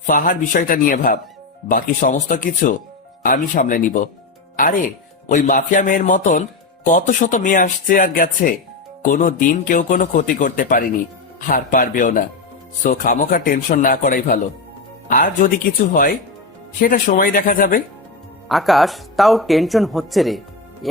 ফাহার বিষয়টা নিয়ে ভাব, বাকি সমস্ত কিছু আমি সামলে নিব। আরে, ওই মাফিয়া মেয়ের মতন কত শত মেয়ে আসছে আর গেছে, কোনো দিন কেউ কোনো ক্ষতি করতে পারেনি, আর পারবেও না। সো খামোখা টেনশন না করাই ভালো। আর যদি কিছু হয় সেটা সময় দেখা যাবে। আকাশ, তাও টেনশন হচ্ছে রে।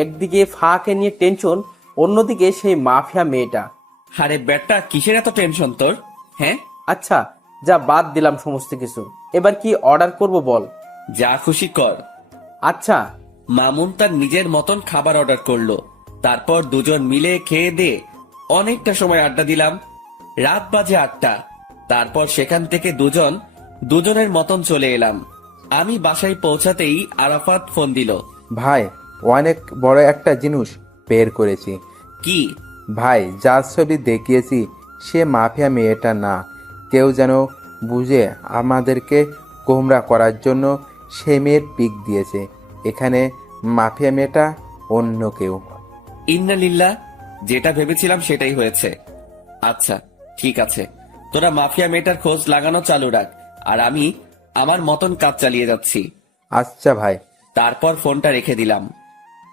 একদিকে ফাঁকে নিয়ে টেনশন, অন্যদিকে সেই মাফিয়া মেয়েটা। আরে বেটা, কিসের এত টেনশন তোর? হ্যাঁ, আচ্ছা, যা বাদ দিলাম সমস্ত কিছু। এবার কি অর্ডার করব বল? যা খুশি কর। আচ্ছা। মামুন তার নিজের মতন খাবার অর্ডার করলো। তারপর দুজন মিলে খেয়ে দিয়ে অনেকটা সময় আড্ডা দিলাম। রাত বাজে 8টা। তারপর সেখান থেকে দুজনের মতন চলে এলাম। আমি বাসায় পৌঁছাতেই আরাফাত ফোন দিল। ভাই, অনেক বড় একটা জিনিস বের করেছি। কি? ভাই, যার ছবি দেখিয়েছি সে মাফিয়া মেয়েটা না। কেউ যেন বুঝে আমাদেরকে গোমরা করার জন্য সে মেয়ের পিক দিয়েছে। এখানে মাফিয়া মেয়েটা অন্য কেউ। ইন্না লিল্লাহ, যেটা ভেবেছিলাম সেটাই হয়েছে। আচ্ছা ঠিক আছে, তোরা মাফিয়া মেয়েটার খোঁজ লাগানো চালু রাখ, আর আমি আমার মতন কাজ চালিয়ে যাচ্ছি। আচ্ছা ভাই। তারপর ফোনটা রেখে দিলাম।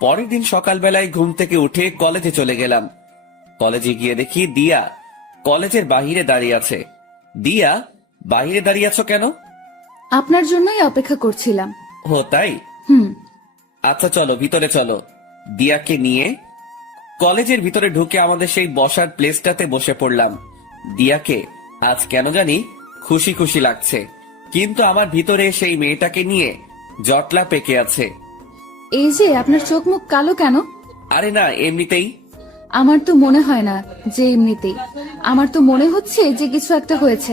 পরের দিন সকালবেলায় ঘুম থেকে উঠে কলেজে চলে গেলাম। কলেজে গিয়ে দেখি দিয়া কলেজের বাহিরে দাঁড়িয়ে আছে। দিয়া, বাহিরে দাঁড়িয়ে আছো কেন? আপনার জন্যই অপেক্ষা করছিলাম। ও তাই? হুম। আচ্ছা চলো ভিতরে চলো। দিয়াকে নিয়ে কলেজের ভিতরে ঢুকে আমাদের সেই বসার প্লেসটাতে বসে পড়লাম। দিয়াকে আজ কেন জানি খুশি খুশি লাগছে, কিন্তু আমার ভিতরে সেই মেয়েটাকে নিয়ে জটলা পেকে আছে। এই যে আপনার চোখ মুখ কালো কেন? আরে না, এমনিতেই। আমার তো মনে হয় না যে এমনিতেই। আমার তো মনে হচ্ছে যে কিছু একটা হয়েছে।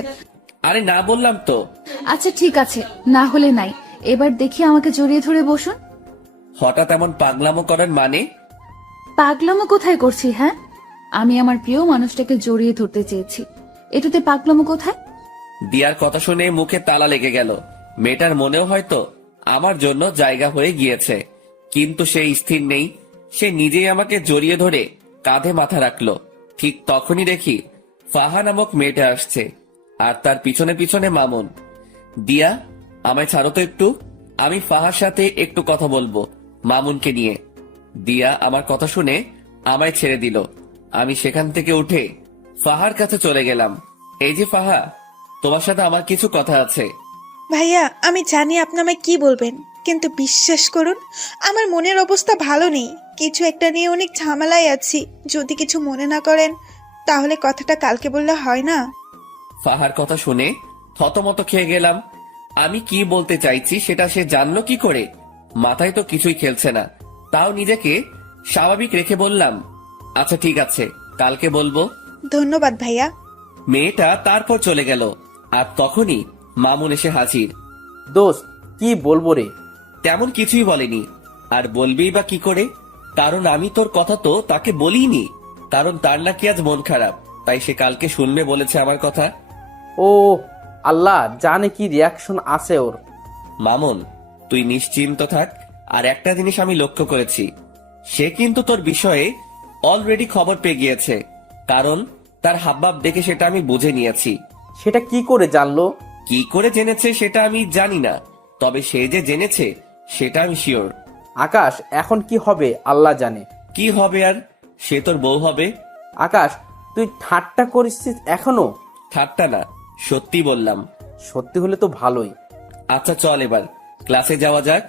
আরে না বললাম তো। আচ্ছা ঠিক আছে, না হলে নাই। এবার দেখি আমাকে জড়িয়ে ধরে বসুন। হঠাৎ এমন পাগলামো করার মানে? পাগলামো কোথায় করছি? হ্যাঁ, আমি আমার প্রিয় মানুষটাকে জড়িয়ে ধরতে চেয়েছি, এটাতে পাগলামো কোথায়? দিয়ার কথা শুনে মুখে তালা লেগে গেল। মেয়েটার মনেও হয়তো আমার জন্য জায়গা হয়ে গিয়েছে, কিন্তু সে স্থির নেই। সে নিজেই আমাকে জড়িয়ে ধরে কাঁধে মাথা রাখলো। ঠিক তখনই দেখি ফাহা নামক মেয়েটা আসছে, আর তার পিছনে পিছনে মামুন। দিয়া, আমায় ছাড়ো তো একটু, আমি ফাহার সাথে একটু কথা বলবো মামুনকে নিয়ে। দিয়া আমার কথা শুনে আমায় ছেড়ে দিল। আমি সেখান থেকে উঠে ফাহার কাছে চলে গেলাম। এই যে ফাহা, তোমার সাথে আমার কিছু কথা আছে। ভাইয়া, আমি জানি আপনি আমায় কি বলবেন, কিন্তু বিশ্বাস করুন আমার মনের অবস্থা ভালো নেই। কিছু একটা নিয়ে অনেক ঝামেলায় আছি। যদি কিছু মনে না করেন তাহলে কথাটা কালকে বললে হয় না? ফাহার কথা শুনে থতমত খেয়ে গেলাম। আমি কি বলতে চাইছি সেটা সে জানলো কি করে? মাথায় তো কিছুই খেলছে না। তাও নিজেকে স্বাভাবিক রেখে বললাম, আচ্ছা ঠিক আছে, কালকে বলবো। ধন্যবাদ ভাইয়া। মেয়েটা তারপর চলে গেল, আর তখনই মামুন এসে হাজির। দোস্ত, কি বলবো রে? তেমন কিছুই বলেনি, আর বলবেই বা কি করে? কারণ আমি তোর কথা তো তাকে বলিনি, কারণ তার নাকি আজ মন খারাপ, তাই সে কালকে শুনবে বলেছে আমার কথা। ও আল্লাহ জানে কি রিয়াকশন আছে ওর। মামুন, তুই নিশ্চিন্ত থাক। আর একটা জিনিস আমি লক্ষ্য করেছি, সে কিন্তু তোর বিষয়ে অলরেডি খবর পেয়ে গিয়েছে, কারণ তার হাবভাব দেখে সেটা আমি বুঝে নিয়েছি। সেটা কি করে জানলো? কি করে জেনেছে সেটা আমি জানি না, তবে সে যে জেনেছে সেটা আমি শিওর। আকাশ, এখন কি হবে আল্লাহ জানে। কি হবে আর? সে তোর বউ হবে। আকাশ, তুই ঠাট্টা করিস এখনো? ঠাট্টা না, সত্যি বললাম। সত্যি হলে তো ভালোই। আচ্ছা চল এবার ক্লাসে যাওয়া যাক।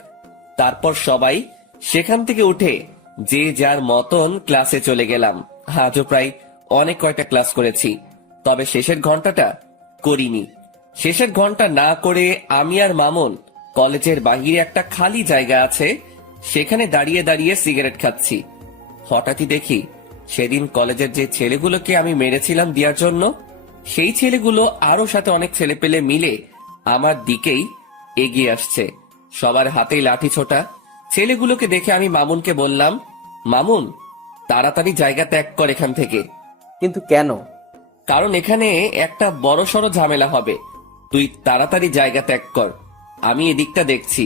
তারপর সবাই সেখান থেকে উঠে যে যার মতন ক্লাসে চলে গেলাম। আজও প্রায় অনেক কয়টা ক্লাস করেছি, তবে শেষের ঘন্টাটা করিনি। শেষের ঘন্টা না করে আমি আর মামুন কলেজের বাহিরে একটা খালি জায়গা আছে, সেখানে দাঁড়িয়ে দাঁড়িয়ে সিগারেট খাচ্ছি। হঠাৎই দেখি সেদিন কলেজের যে ছেলেগুলোকে আমি মেরেছিলাম দেওয়ার জন্য, সেই ছেলেগুলো আরো সাথে অনেক ছেলে পেলে মিলে আমার দিকেই এগিয়ে আসছে। সবার হাতেই লাঠি ছোটা। ছেলেগুলোকে দেখে আমি মামুনকে বললাম, মামুন তাড়াতাড়ি জায়গা ত্যাগ কর এখান থেকে। কিন্তু কেন? কারণ এখানে একটা বড়সড় ঝামেলা হবে। তুই তাড়াতাড়ি জায়গা ত্যাগ কর, আমি এদিকটা দেখছি।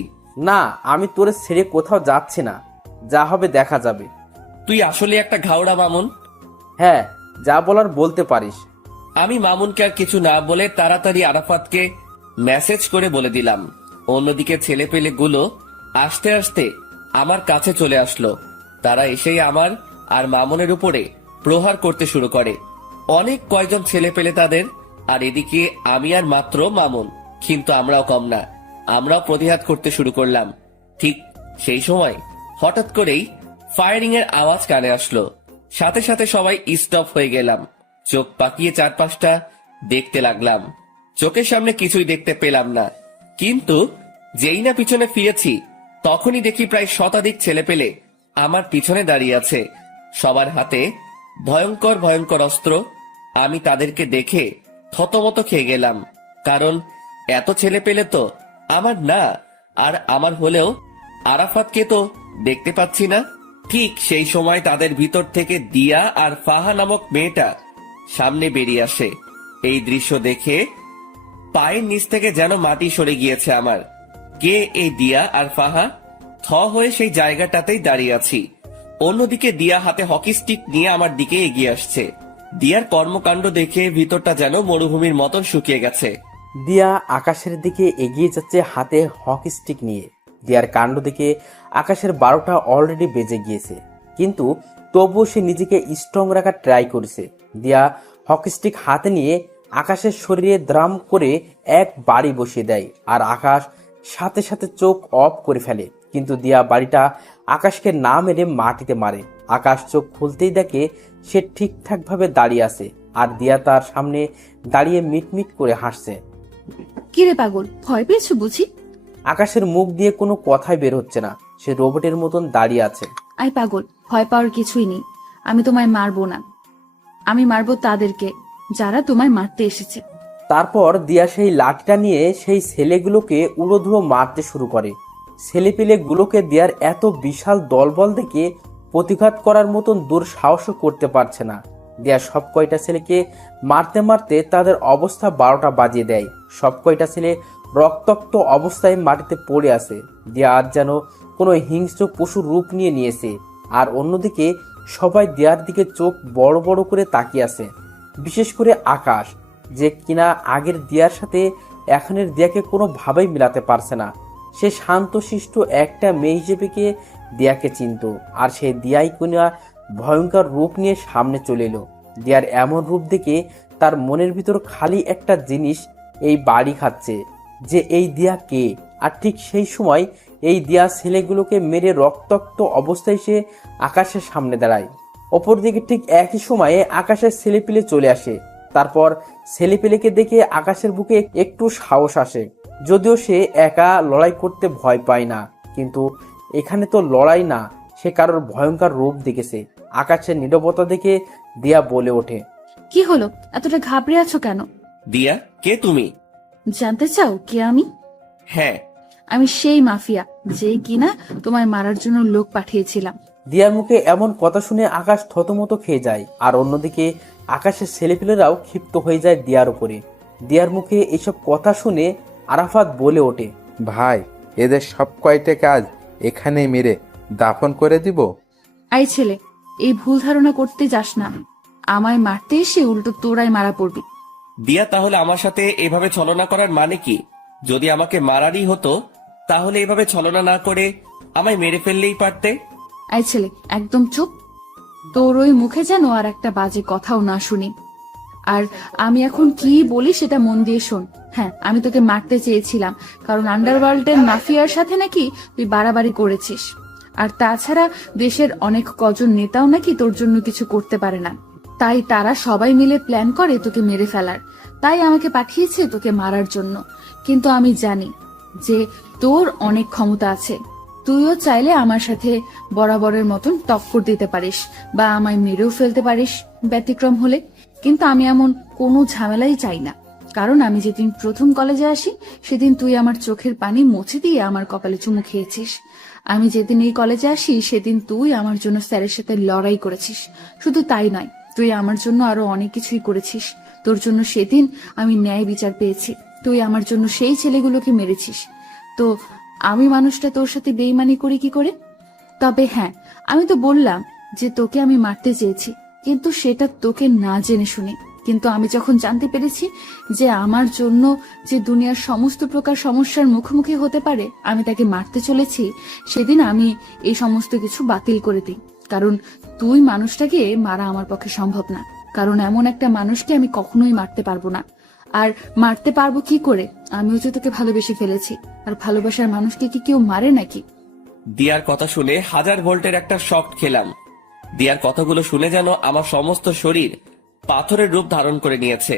না, আমি তোরে ছেড়ে কোথাও যাচ্ছি না। যা হবে দেখা যাবে। তুই আসলে একটা ঘাওড়া মামুন। হ্যাঁ, যা বলার বলতে পারিস। আমি মামুনকে আর কিছু না বলে তাড়াতাড়ি আরাফাতকে মেসেজ করে বলে দিলাম। অন্যদিকে ছেলেপেলে গুলো আস্তে আস্তে আমার কাছে চলে আসলো। তারা এসেই আমার আর মামুনের উপরে প্রহার করতে শুরু করে। অনেক কয়জন ছেলে পেলে তাদের, আর এদিকে আমি আর মাত্র মামুন। কিন্তু আমরাও কম না, আমরাও প্রতিহার করতে শুরু করলাম। ঠিক সেই সময় হঠাৎ করেই ফায়ারিং এর আওয়াজ কানে আসলো। সাথে সাথে সবাই স্টপ হয়ে গেলাম। চোখ পাকিয়ে চারপাশটা দেখতে লাগলাম। চোখের সামনে কিছুই দেখতে পেলাম না, কিন্তু যেই না পিছনে ফিরেছি তখনই দেখি প্রায় শতাধিক ছেলে পেলে আমার পিছনে দাঁড়িয়ে আছে। সবার হাতে ভয়ঙ্কর ভয়ঙ্কর অস্ত্র। আমি তাদেরকে দেখে থতমত খেয়ে গেলাম, কারণ এত ছেলে পেলে তো আমার না, আর আমার হলেও আরাফাতকে তো দেখতে পাচ্ছি না। ঠিক সেই সময় তাদের ভিতর থেকে দিয়া আর ফাহা নামক মেয়েটা সামনে বেরিয়ে আসে। এই দৃশ্য দেখে পায়ের নিচ থেকে যেন মাটি সরে গিয়েছে আমার। কে এই দিয়া আর ফাহা? থ হয়ে সেই জায়গাটাতেই দাঁড়িয়ে আছি। অন্যদিকে দিয়া হাতে হকি স্টিক নিয়ে আমার দিকে এগিয়ে আসছে। দিয়ার কর্মকাণ্ড দেখে ভিতরটা যেন মরুভূমির মতন শুকিয়ে গেছে। দিয়া আকাশের দিকে এগিয়ে যাচ্ছে হাতে হকি স্টিক নিয়ে। দিয়ার কাণ্ড দেখে আকাশের 12টা অলরেডি বেজে গিয়েছে, কিন্তু তবুও সে নিজেকে স্ট্রং রাখার ট্রাই করেছে। দিয়া হকি স্টিক হাতে নিয়ে আকাশের শরীরে দ্রাম করে এক বাড়ি বসিয়ে দেয়, আর আকাশ সাথে সাথে চোখ অফ করে ফেলে। কিন্তু দিয়া বাড়িটা আকাশকে না মেরে মাটিতে মারে। আকাশ চোখ খুলতেই দেখে সে ঠিকঠাক ভাবে দাঁড়িয়ে আছে, আর দিয়া তার সামনে দাঁড়িয়ে মিটমিট করে হাসছে। কিরে পাগল, ভয় পেয়েছো বুঝি? আকাশের মুখ দিয়ে কোনো কথাই বের হচ্ছে না, সে রোবটের মতন দাঁড়িয়ে আছে। আই পাগল, ভয় পাওয়ার কিছুই নেই। আমি তোমায় মারবো না, আমি মারবো তাদেরকে যারা তোমায় মারতে এসেছে। তারপর দিয়া সেই লাঠিটা নিয়ে সেই ছেলেগুলোকে উড়োধুড়ো মারতে শুরু করে। ছেলেপিলেগুলোকে দিয়ার এত বিশাল দলবল দেখে প্রতিঘাত করার মতন দুঃসাহসও করতে পারছে না। দিয়া সব কয়টা ছেলেকে মারতে মারতে তাদের অবস্থা 12টা বাজিয়ে দেয়। সব কয়টা ছেলে রক্তাক্ত অবস্থায় মাটিতে পড়ে আছে। দিয়া আজ যেন কোনো হিংস্র পশুর রূপ নিয়েছে। আর অন্যদিকে সবাই দিয়ার দিকে চোখ বড় বড় করে তাকিয়ে আছে, বিশেষ করে আকাশ, যে কিনা আগের দিয়ার সাথে এখনের দিয়াকে কোনোভাবেই মিলাতে পারছে না। সে শান্তশিষ্ট একটা মেয়ে হিসেবে দিয়াকে চিনত, আর সেই দিয়াই কিনা ভয়ঙ্কর রূপ নিয়ে সামনে চলে এলো। দিয়ার এমন রূপ দেখে তার মনের ভিতর খালি একটা জিনিস এই বাড়ি খাচ্ছে, যে এই দিয়া কে। আর ঠিক সেই সময় এই দিয়া ছেলেগুলোকে মেরে রক্তাক্ত অবস্থায় সে আকাশের সামনে দাঁড়ায়। অপরদিকে ঠিক একই সময়ে আকাশের ছেলেপিলে চলে আসে। তারপর ছেলেপিলেকে দেখে আকাশের বুকে একটু সাহস আসে, যদিও সে একা লড়াই করতে ভয় পায় না। কিন্তু এখানে তো লড়াই না, সে কারোর ভয়ঙ্কর রূপ দেখেছে। আকাশের নীরবতা দেখে দিয়া বলে ওঠে, কি হলো, এতটা ঘাবড়ে আছো কেন? দিয়া, কে তুমি? জানতে চাও কে আমি? হ্যাঁ। আমি সেই মাফিয়া যে কিনা তোমায় মারার জন্য লোক পাঠিয়েছিলাম। দিয়ার মুখে এমন কথা শুনে আকাশ থতমত খেয়ে যায়, আর অন্যদিকে আকাশের ছেলেপিলেরাও ক্ষিপ্ত হয়ে যায় দিয়ার উপরে। দিয়ার মুখে এসব কথা শুনে আরাফাত বলে ওঠে, ভাই, এদের সব কয়টা কাজ এখানে মেরে দাফন করে দিব। আই ছেলে, এই ভুল ধারণা করতে যাস না। আমায় মারতে এসে উল্টো তোরাই মারা পড়বি। দিয়া, তাহলে আমার সাথে এভাবে ছলনা করার মানে কি? যদি আমাকে মারারই হতো তাহলে এভাবে ছলনা না করে আমায় মেরে ফেললেই পারতে। আই ছেলে, একদম চুপ। তোর ওই মুখে যেন আর একটা বাজে কথাও না শুনি। আর আমি এখন কি বলি সেটা মন দিয়ে শোন। হ্যাঁ, আমি তোকে মারতে চেয়েছিলাম, কারণ আন্ডারওয়ার্ল্ডের মাফিয়ার সাথে নাকি তুই বাড়াবাড়ি করেছিস। আর তাছাড়া দেশের অনেক কজন নেতাও নাকি তোর জন্য কিছু করতে পারে না, তাই তারা সবাই মিলে প্ল্যান করে তোকে মেরে ফেলার। তাই আমাকে পাঠিয়েছে তোকে মারার জন্য। কিন্তু আমি জানি যে তোর অনেক ক্ষমতা আছে, তুইও চাইলে আমার সাথে বরাবরের মতন টক্কর দিতে পারিস বা আমায় মেরেও ফেলতে পারিস ব্যতিক্রম হলে। কিন্তু আমি এমন কোনো ঝামেলাই চাই না, কারণ আমি যেদিন প্রথম কলেজে আসি সেদিন তুই আমার চোখের পানি মুছে দিয়ে আমার কপালে চুমু খেয়েছিস। আমি যেদিন এই কলেজে আসি সেদিন তুই আমার জন্য স্যারের সাথে লড়াই করেছিস। শুধু তাই নয়, তুই আমার জন্য আরো অনেক কিছুই করেছিস। তোর জন্য সেদিন আমি ন্যায় বিচার পেয়েছি। তুই আমার জন্য সেই ছেলেগুলোকে মেরেছিস। তো আমি মানুষটা তোর সাথে বেইমানি করি কি করে? তবে হ্যাঁ, আমি তো বললাম যে তোকে আমি মারতে চেয়েছি, কিন্তু সেটা তোকে না জেনে শুনে। কিন্তু আমি যখন জানতে পেরেছি যে আমার জন্য যে দুনিয়ার সমস্ত প্রকার সমস্যার মুখোমুখি হতে পারে আমি তাকে মারতে চলেছি, সেদিন আমি এই সমস্ত কিছু বাতিল করে দিই। কারণ তুই মানুষটাকে মারা আমার পক্ষে সম্ভব না, কারণ এমন একটা মানুষকে আমি কখনোই মারতে পারবো না। আর মারতে পারবো কি করে? আমিও তো তোকে ভালোবেসে ফেলেছি, আর ভালোবাসার মানুষকে কি কেউ মারে নাকি? দিয়ার কথা শুনে 1000 ভোল্টের একটা শক খেলাম। দিয়ার কথাগুলো শুনে যেন আমার সমস্ত শরীর পাথরের রূপ ধারণ করে নিয়েছে।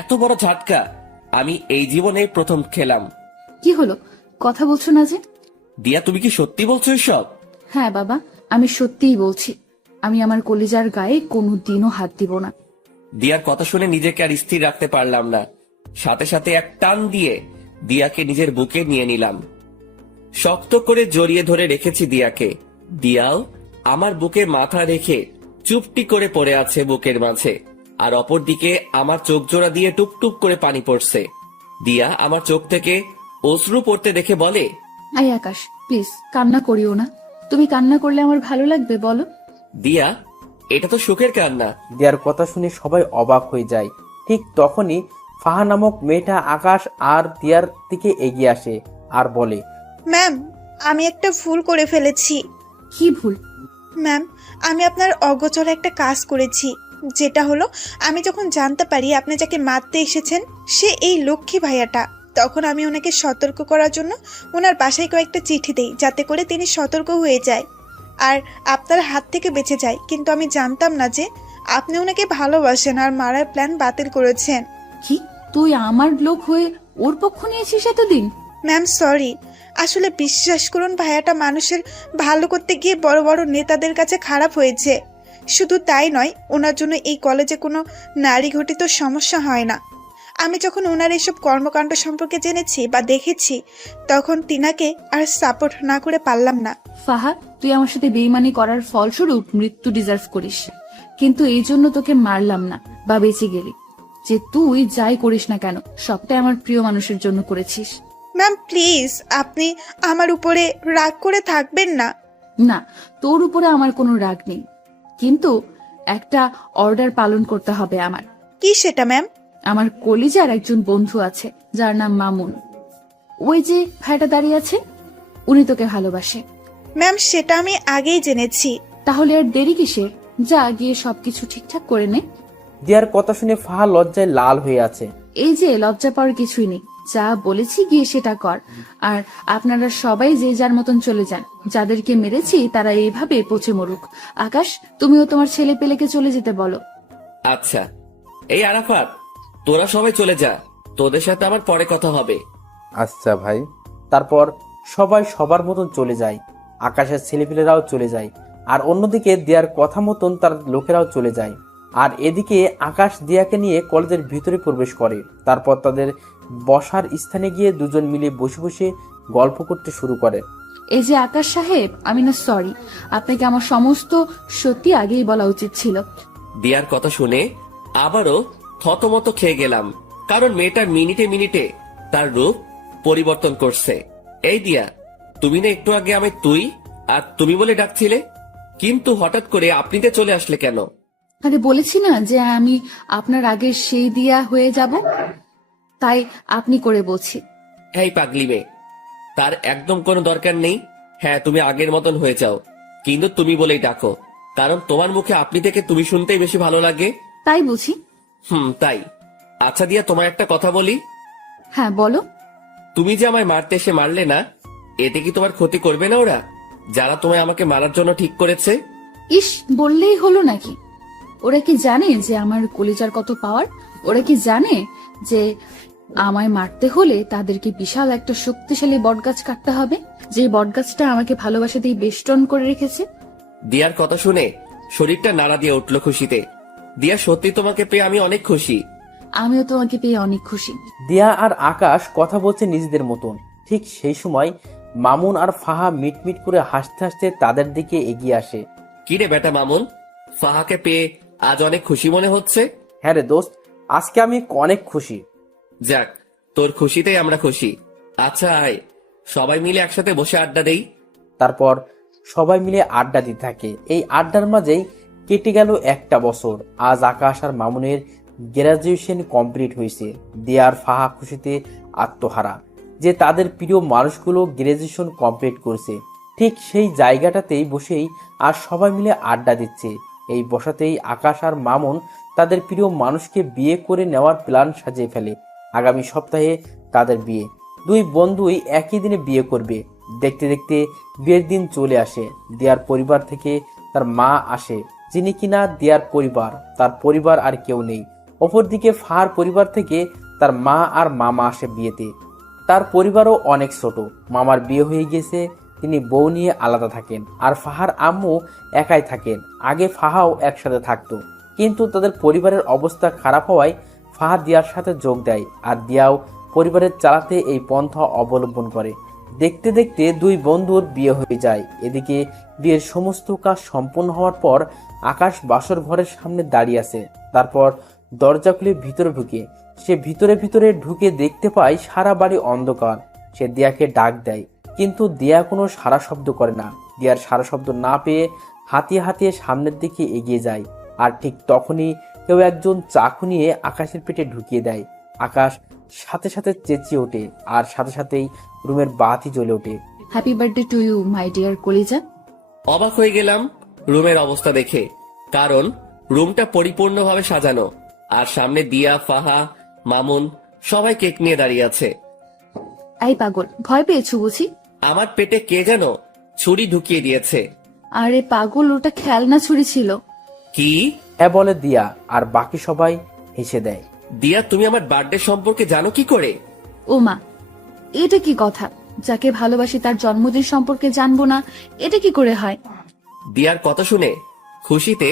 এত বড় ঝাটকা আমি এই জীবনে প্রথম খেলাম। কি হলো, কথা বলছো না যে? দিয়া, তুমি কি সত্যি বলছো এসব? হ্যাঁ বাবা, আমি সত্যিই বলছি। আমি আমার কলিজার গায়ে কোনোদিনও হাত দিব না। দিয়ার কথা শুনে নিজেকে আর স্থির রাখতে পারলাম না। সাথে সাথে এক টান দিয়ে দিয়াকে নিজের বুকে নিয়ে নিলাম। শক্ত করে জড়িয়ে ধরে রেখেছি দিয়াকে। দিয়াও আমার বুকে মাথা রেখে চুপটি করে পড়ে আছে বুকের মাঝে, আর অপরদিকে আমার চোখ জোড়া দিয়ে টুপটুপ করে পানি পড়ছে। দিয়া আমার চোখ থেকে অশ্রু পড়তে দেখে বলে, আই আকাশ, প্লিজ কান্না করিও না। তুমি কান্না করলে আমার ভালো লাগবে বলো? দিয়া, এটা তো সুখের কান্না। দিয়ার কথা শুনে সবাই অবাক হয়ে যায়। ঠিক তখনই ফাহা নামক মেয়েটা আকাশ আর দিয়ার দিকে এগিয়ে আসে আর বলে, ম্যাম, আমি একটা ভুল করে ফেলেছি। কি ভুল? ম্যাম, আমি আপনার অগোচরে একটা কাজ করেছি, যেটা হলো আমি যখন জানতে পারি আপনি যাকে মারতে এসেছেন সে এই লক্ষ্মী ভাইয়াটা, তখন আমি ওনাকে সতর্ক করার জন্য ওনার বাসায় কয়েকটা চিঠি দেই, যাতে করে তিনি সতর্ক হয়ে যায় আর আপনার হাত থেকে বেঁচে যায়। কিন্তু আমি জানতাম না যে আপনি ওনাকে ভালোবাসেন আর মারার প্ল্যান বাতিল করেছেন। কি, তুই আমার লোক হয়ে ওর পক্ষ নিয়েছিস এতদিন? ম্যাম সরি, আসলে বিশ্বাস করুন ভাইয়াটা মানুষের ভালো করতে গিয়ে বড় বড় নেতাদের কাছে খারাপ হয়েছে। শুধু তাই নয়, ওনার জন্য এই কলেজে কোনো নারী ঘটিত সমস্যা হয় না। আমি যখন ওনার এসব কর্মকাণ্ড সম্পর্কে জেনেছি বা দেখেছি, তখন তিনাকে আর সাপোর্ট না করে পারলাম না। ফাহা, তুই আমার সাথে বেইমানি করার ফলস্বরূপ মৃত্যু ডিজার্ভ করিস, কিন্তু এই জন্য তোকে মারলাম না বা বেঁচে গেলি। যে তুই যাই করিস না কেন, সবটাই আমার প্রিয় মানুষের জন্য করেছিস। ম্যাম প্লিজ, আপনি আমার উপরে রাগ করে থাকবেন না। না, তোর উপরে আমার কোনো রাগ নেই, কিন্তু একটা অর্ডার পালন করতে হবে আমার। কি সেটা ম্যাম? আমার কলিজার একজন বন্ধু আছে যার নাম মামুন। ওই যে ভাইটা দাঁড়িয়ে আছে, উনি তোকে ভালোবাসে। ম্যাম সেটা আমি আগেই জেনেছি। তাহলে আর দেরি কিসের? যা গিয়ে সবকিছু ঠিকঠাক করে নে। দিয়ার কথা শুনে ফাহা লজ্জায় লাল হয়ে আছে। এই যে লজ্জা পাওয়ার কিছুই নেই, যা বলেছি গিয়ে সেটা কর। আর আপনারা সবাই যে যার মতন চলে যান, যাদেরকে মেরেছি তারা এইভাবে পচে মরুক। আকাশ, তুমিও তোমার ছেলে পেলেকে চলে যেতে বলো। আচ্ছা, এই আরাফাত, তোরা সবাই চলে যা, তোদের সাথে আমার পরে কথা হবে। আচ্ছা ভাই। তারপর সবাই সবার মতন চলে যায়। আকাশের ছেলেপিলেরাও চলে যায়, আর অন্যদিকে দিয়ার কথা মতন তার লোকেরাও চলে যায়। আর এদিকে আকাশ দিয়াকে নিয়ে কলেজের ভিতরে প্রবেশ করে। তারপর তাদের বসার স্থানে গিয়ে দুজন মিলে বসে বসে গল্প করতে শুরু করে। এই যে আকাশ সাহেব, আমি না সরি, আপনাকে আমার সমস্ত সত্যি আগেই বলা উচিত ছিল। দিয়ার কথা শুনে আবারও থতমত খেয়ে গেলাম, কারণ মেয়েটার মিনিটে মিনিটে তার রূপ পরিবর্তন করছে। এই দিয়া, তুমি না একটু আগে আমায় তুই আর তুমি বলে ডাকছিলে, কিন্তু হঠাৎ করে আপনিতে চলে আসলে কেন? আরে বলেছি না যে আমি আপনার আগে সেই দিয়া হয়ে যাব, তাই আপনি করে বলছি। এই পাগলি মেয়ে, তার একদম কোনো দরকার নেই। হ্যাঁ, তুমি আগের মতন হয়ে যাও, কিন্তু তুমি বলেই ডাকো, কারণ তোমার মুখে আপনি থেকে তুমি শুনতেই বেশি ভালো লাগে। তাই বুঝি? তাই। আচ্ছা দিয়া, তোমায় একটা কথা বলি। হ্যাঁ বলো। তুমি যে আমায় মারতে এসে মারলে না, এতে কি তোমার ক্ষতি করবে না ওরা, যারা তোমায় আমাকে মারার জন্য ঠিক করেছে? ইস, বললেই হলো নাকি? ওরা কি জানে যে আমার কলিজার কত পাওয়ার? ওরা কি জানে যে আমায় মারতে হলে তাদেরকে বিশাল একটা শক্তিশালী বটগাছ কাটতে হবে, যে বটগাছটা আমাকে ভালোবাসাতেই বেষ্টন করে রেখেছে? দিয়ার কথা শুনে শরীরটা নাড়া দিয়ে উঠলো খুশিতে। দিয়া, সত্যি তোমাকে পেয়ে আমি অনেক খুশি। আমিও তোমাকে পেয়ে অনেক খুশি। দিয়া আর আকাশ কথা বলছে নিজেদের মতন। ঠিক সেই সময় মামুন আর ফাহা মিটমিট করে হাসতে হাসতে তাদের দিকে এগিয়ে আসে। কি রে বেটা মামুন, ফাহাকে পেয়ে আজ অনেক খুশি মনে হচ্ছে? হ্যাঁ রে দোস্ত, আজকে আমি অনেক খুশি। যাক, তোর খুশিতেই আমরা খুশি। আচ্ছা আয়, সবাই মিলে একসাথে বসে আড্ডা দেই। তারপর সবাই মিলে আড্ডা দিতে থাকে। এই আড্ডার মাঝেই কেটে গেল একটা বছর। আজ আকাশ আর মামুনের গ্রাজুয়েশন কমপ্লিট হয়েছে। দিয়া আর ফাহা খুশিতে আত্মহারা যে তাদের প্রিয় মানুষগুলো গ্রাজুয়েশন কমপ্লিট করছে। ঠিক সেই জায়গাটাতেই বসেই আর সবাই মিলে আড্ডা দিচ্ছে। এই বসাতেই আকাশ আর মামুন তাদের প্রিয় মানুষকে বিয়ে করে নেওয়ার প্ল্যান সাজিয়ে ফেলে। আগামী সপ্তাহে তাদের বিয়ে। দুই বন্ধুই একই দিনে বিয়ে করবে। দেখতে দেখতে বিয়ের দিন চলে আসে। দিয়ার পরিবার থেকে তার মা আসে, যিনি কিনা দিয়ার পরিবার, তার পরিবার আর কেউ নেই। অপরদিকে ফাহার পরিবার থেকে তার মা আর মামা আসে বিয়েতে। তার পরিবারও অনেক ছোট। মামার বিয়ে হয়ে গেছে, তিনি বউ নিয়ে আলাদা থাকেন। আর ফাহার আম্মু একাই থাকেন। আগে ফাহাও একসাথে থাকতো, কিন্তু তাদের পরিবারের অবস্থা খারাপ হওয়ায় ফাহা দিয়ার সাথে যোগ দেয়। আর দিয়াও পরিবারের চালাতে এই পন্থা অবলম্বন করে। দেখতে দেখতে দুই বন্ধুর বিয়ে হয়ে যায়। এদিকে বিয়ের সমস্ত কাজ সম্পন্ন হওয়ার পর আকাশ বাসর ঘরের সামনে দাঁড়িয়ে আছে। তারপর দরজা খুলে ভিতরে ঢুকে সে ভিতরে ঢুকে দেখতে পায় সারা বাড়ি অন্ধকার। সে দিয়াকে ডাক দেয়, কিন্তু দিয়া কোনো সারা শব্দ করে না। দিয়ার সারা শব্দ না পেয়ে হাতিয়ে সামনের দিকে এগিয়ে যায়। আর ঠিক তখনই কেউ একজন চাকু নিয়ে আকাশের পেটে ঢুকিয়ে দেয়। আকাশ সাথে সাথে চেঁচিয়ে ওঠে, আর সাথেই রুমের বাতি জ্বলে ওঠে। Happy birthday to you my dear কলিজা। অবাক হয়ে গেলাম রুমের অবস্থা দেখে, কারণ রুমটা পরিপূর্ণভাবে সাজানো, আর সামনে দিয়া, ফাহা, মামুন সবাই কেক নিয়ে দাঁড়িয়ে আছে। এই পাগল, ভয় পেয়েছো বুঝি? আমার পেটে কে যেন ছুরি ঢুকিয়ে দিয়েছে। আরে পাগল, ওটা খেলনা ছুরি ছিল। কি? হ্যাঁ বলে দিয়া, আর বাকি সবাই হেসে দেয়। দিয়া, তুমি আমার বার্থডে সম্পর্কে জানো কি করে? ও মা, এটা কি কথা? যাকে ভালোবাসি তার জন্মদিন সম্পর্কে জানবো না, এটা কি করে হয়? দিয়ার কথা শুনে খুশিতে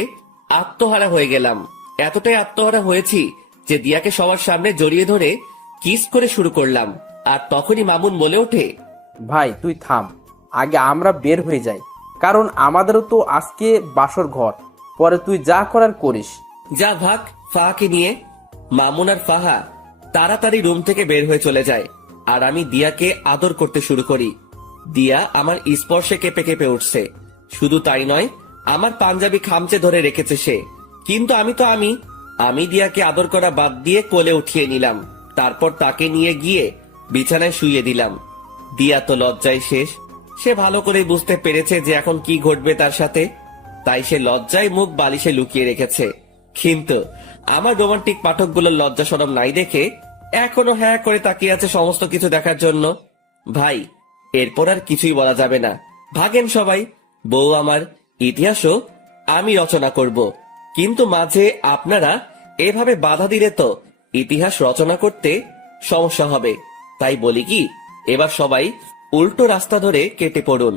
আত্মহারা হয়ে গেলাম। এতটাই আত্মহারা হয়েছি যে দিয়াকে সবার সামনে জড়িয়ে ধরে কিস করে শুরু করলাম। আর তখনই মামুন বলে ওঠে, ভাই তুই থাম, আগে আমরা বের হয়ে যাই, কারণ আমাদেরও তো আজকে বাসর ঘর। পরে তুই যা করার করিস। যা ভাগ ফাহাকে নিয়ে। মামুন আর ফাহা তাড়াতাড়ি রুম থেকে বের হয়ে চলে যায়, আর আমি দিয়াকে আদর করতে শুরু করি। দিয়া আমার স্পর্শে কেঁপে কেঁপে উঠছে। শুধু তাই নয়, আমার পাঞ্জাবি খামচে ধরে রেখেছে সে। কিন্তু আমি দিয়াকে আদর করা বাদ দিয়ে কোলে উঠিয়ে নিলাম। তারপর তাকে নিয়ে গিয়ে বিছানায় শুইয়ে দিলাম। দিয়া তো লজ্জায় শেষ। সে ভালো করে বুঝতে পেরেছে যে এখন কি ঘটবে তার সাথে, তাই সে লজ্জায় মুখ বালিশে লুকিয়ে রেখেছে। কিন্তু আমার রোমান্টিক পাঠকগুলোর লজ্জা শরম নাই দেখে এখনো হ্যাঁ করে তাকিয়ে আছে সমস্ত কিছু দেখার জন্য। ভাই, এরপর আর কিছুই বলা যাবে না। ভাগেন সবাই। বউ আমার, ইতিহাসও আমি রচনা করব, কিন্তু মাঝে আপনারা এভাবে বাধা দিলে তো ইতিহাস রচনা করতে সমস্যা হবে। তাই বলি কি, এবার সবাই উল্টো রাস্তা ধরে কেটে পড়ুন।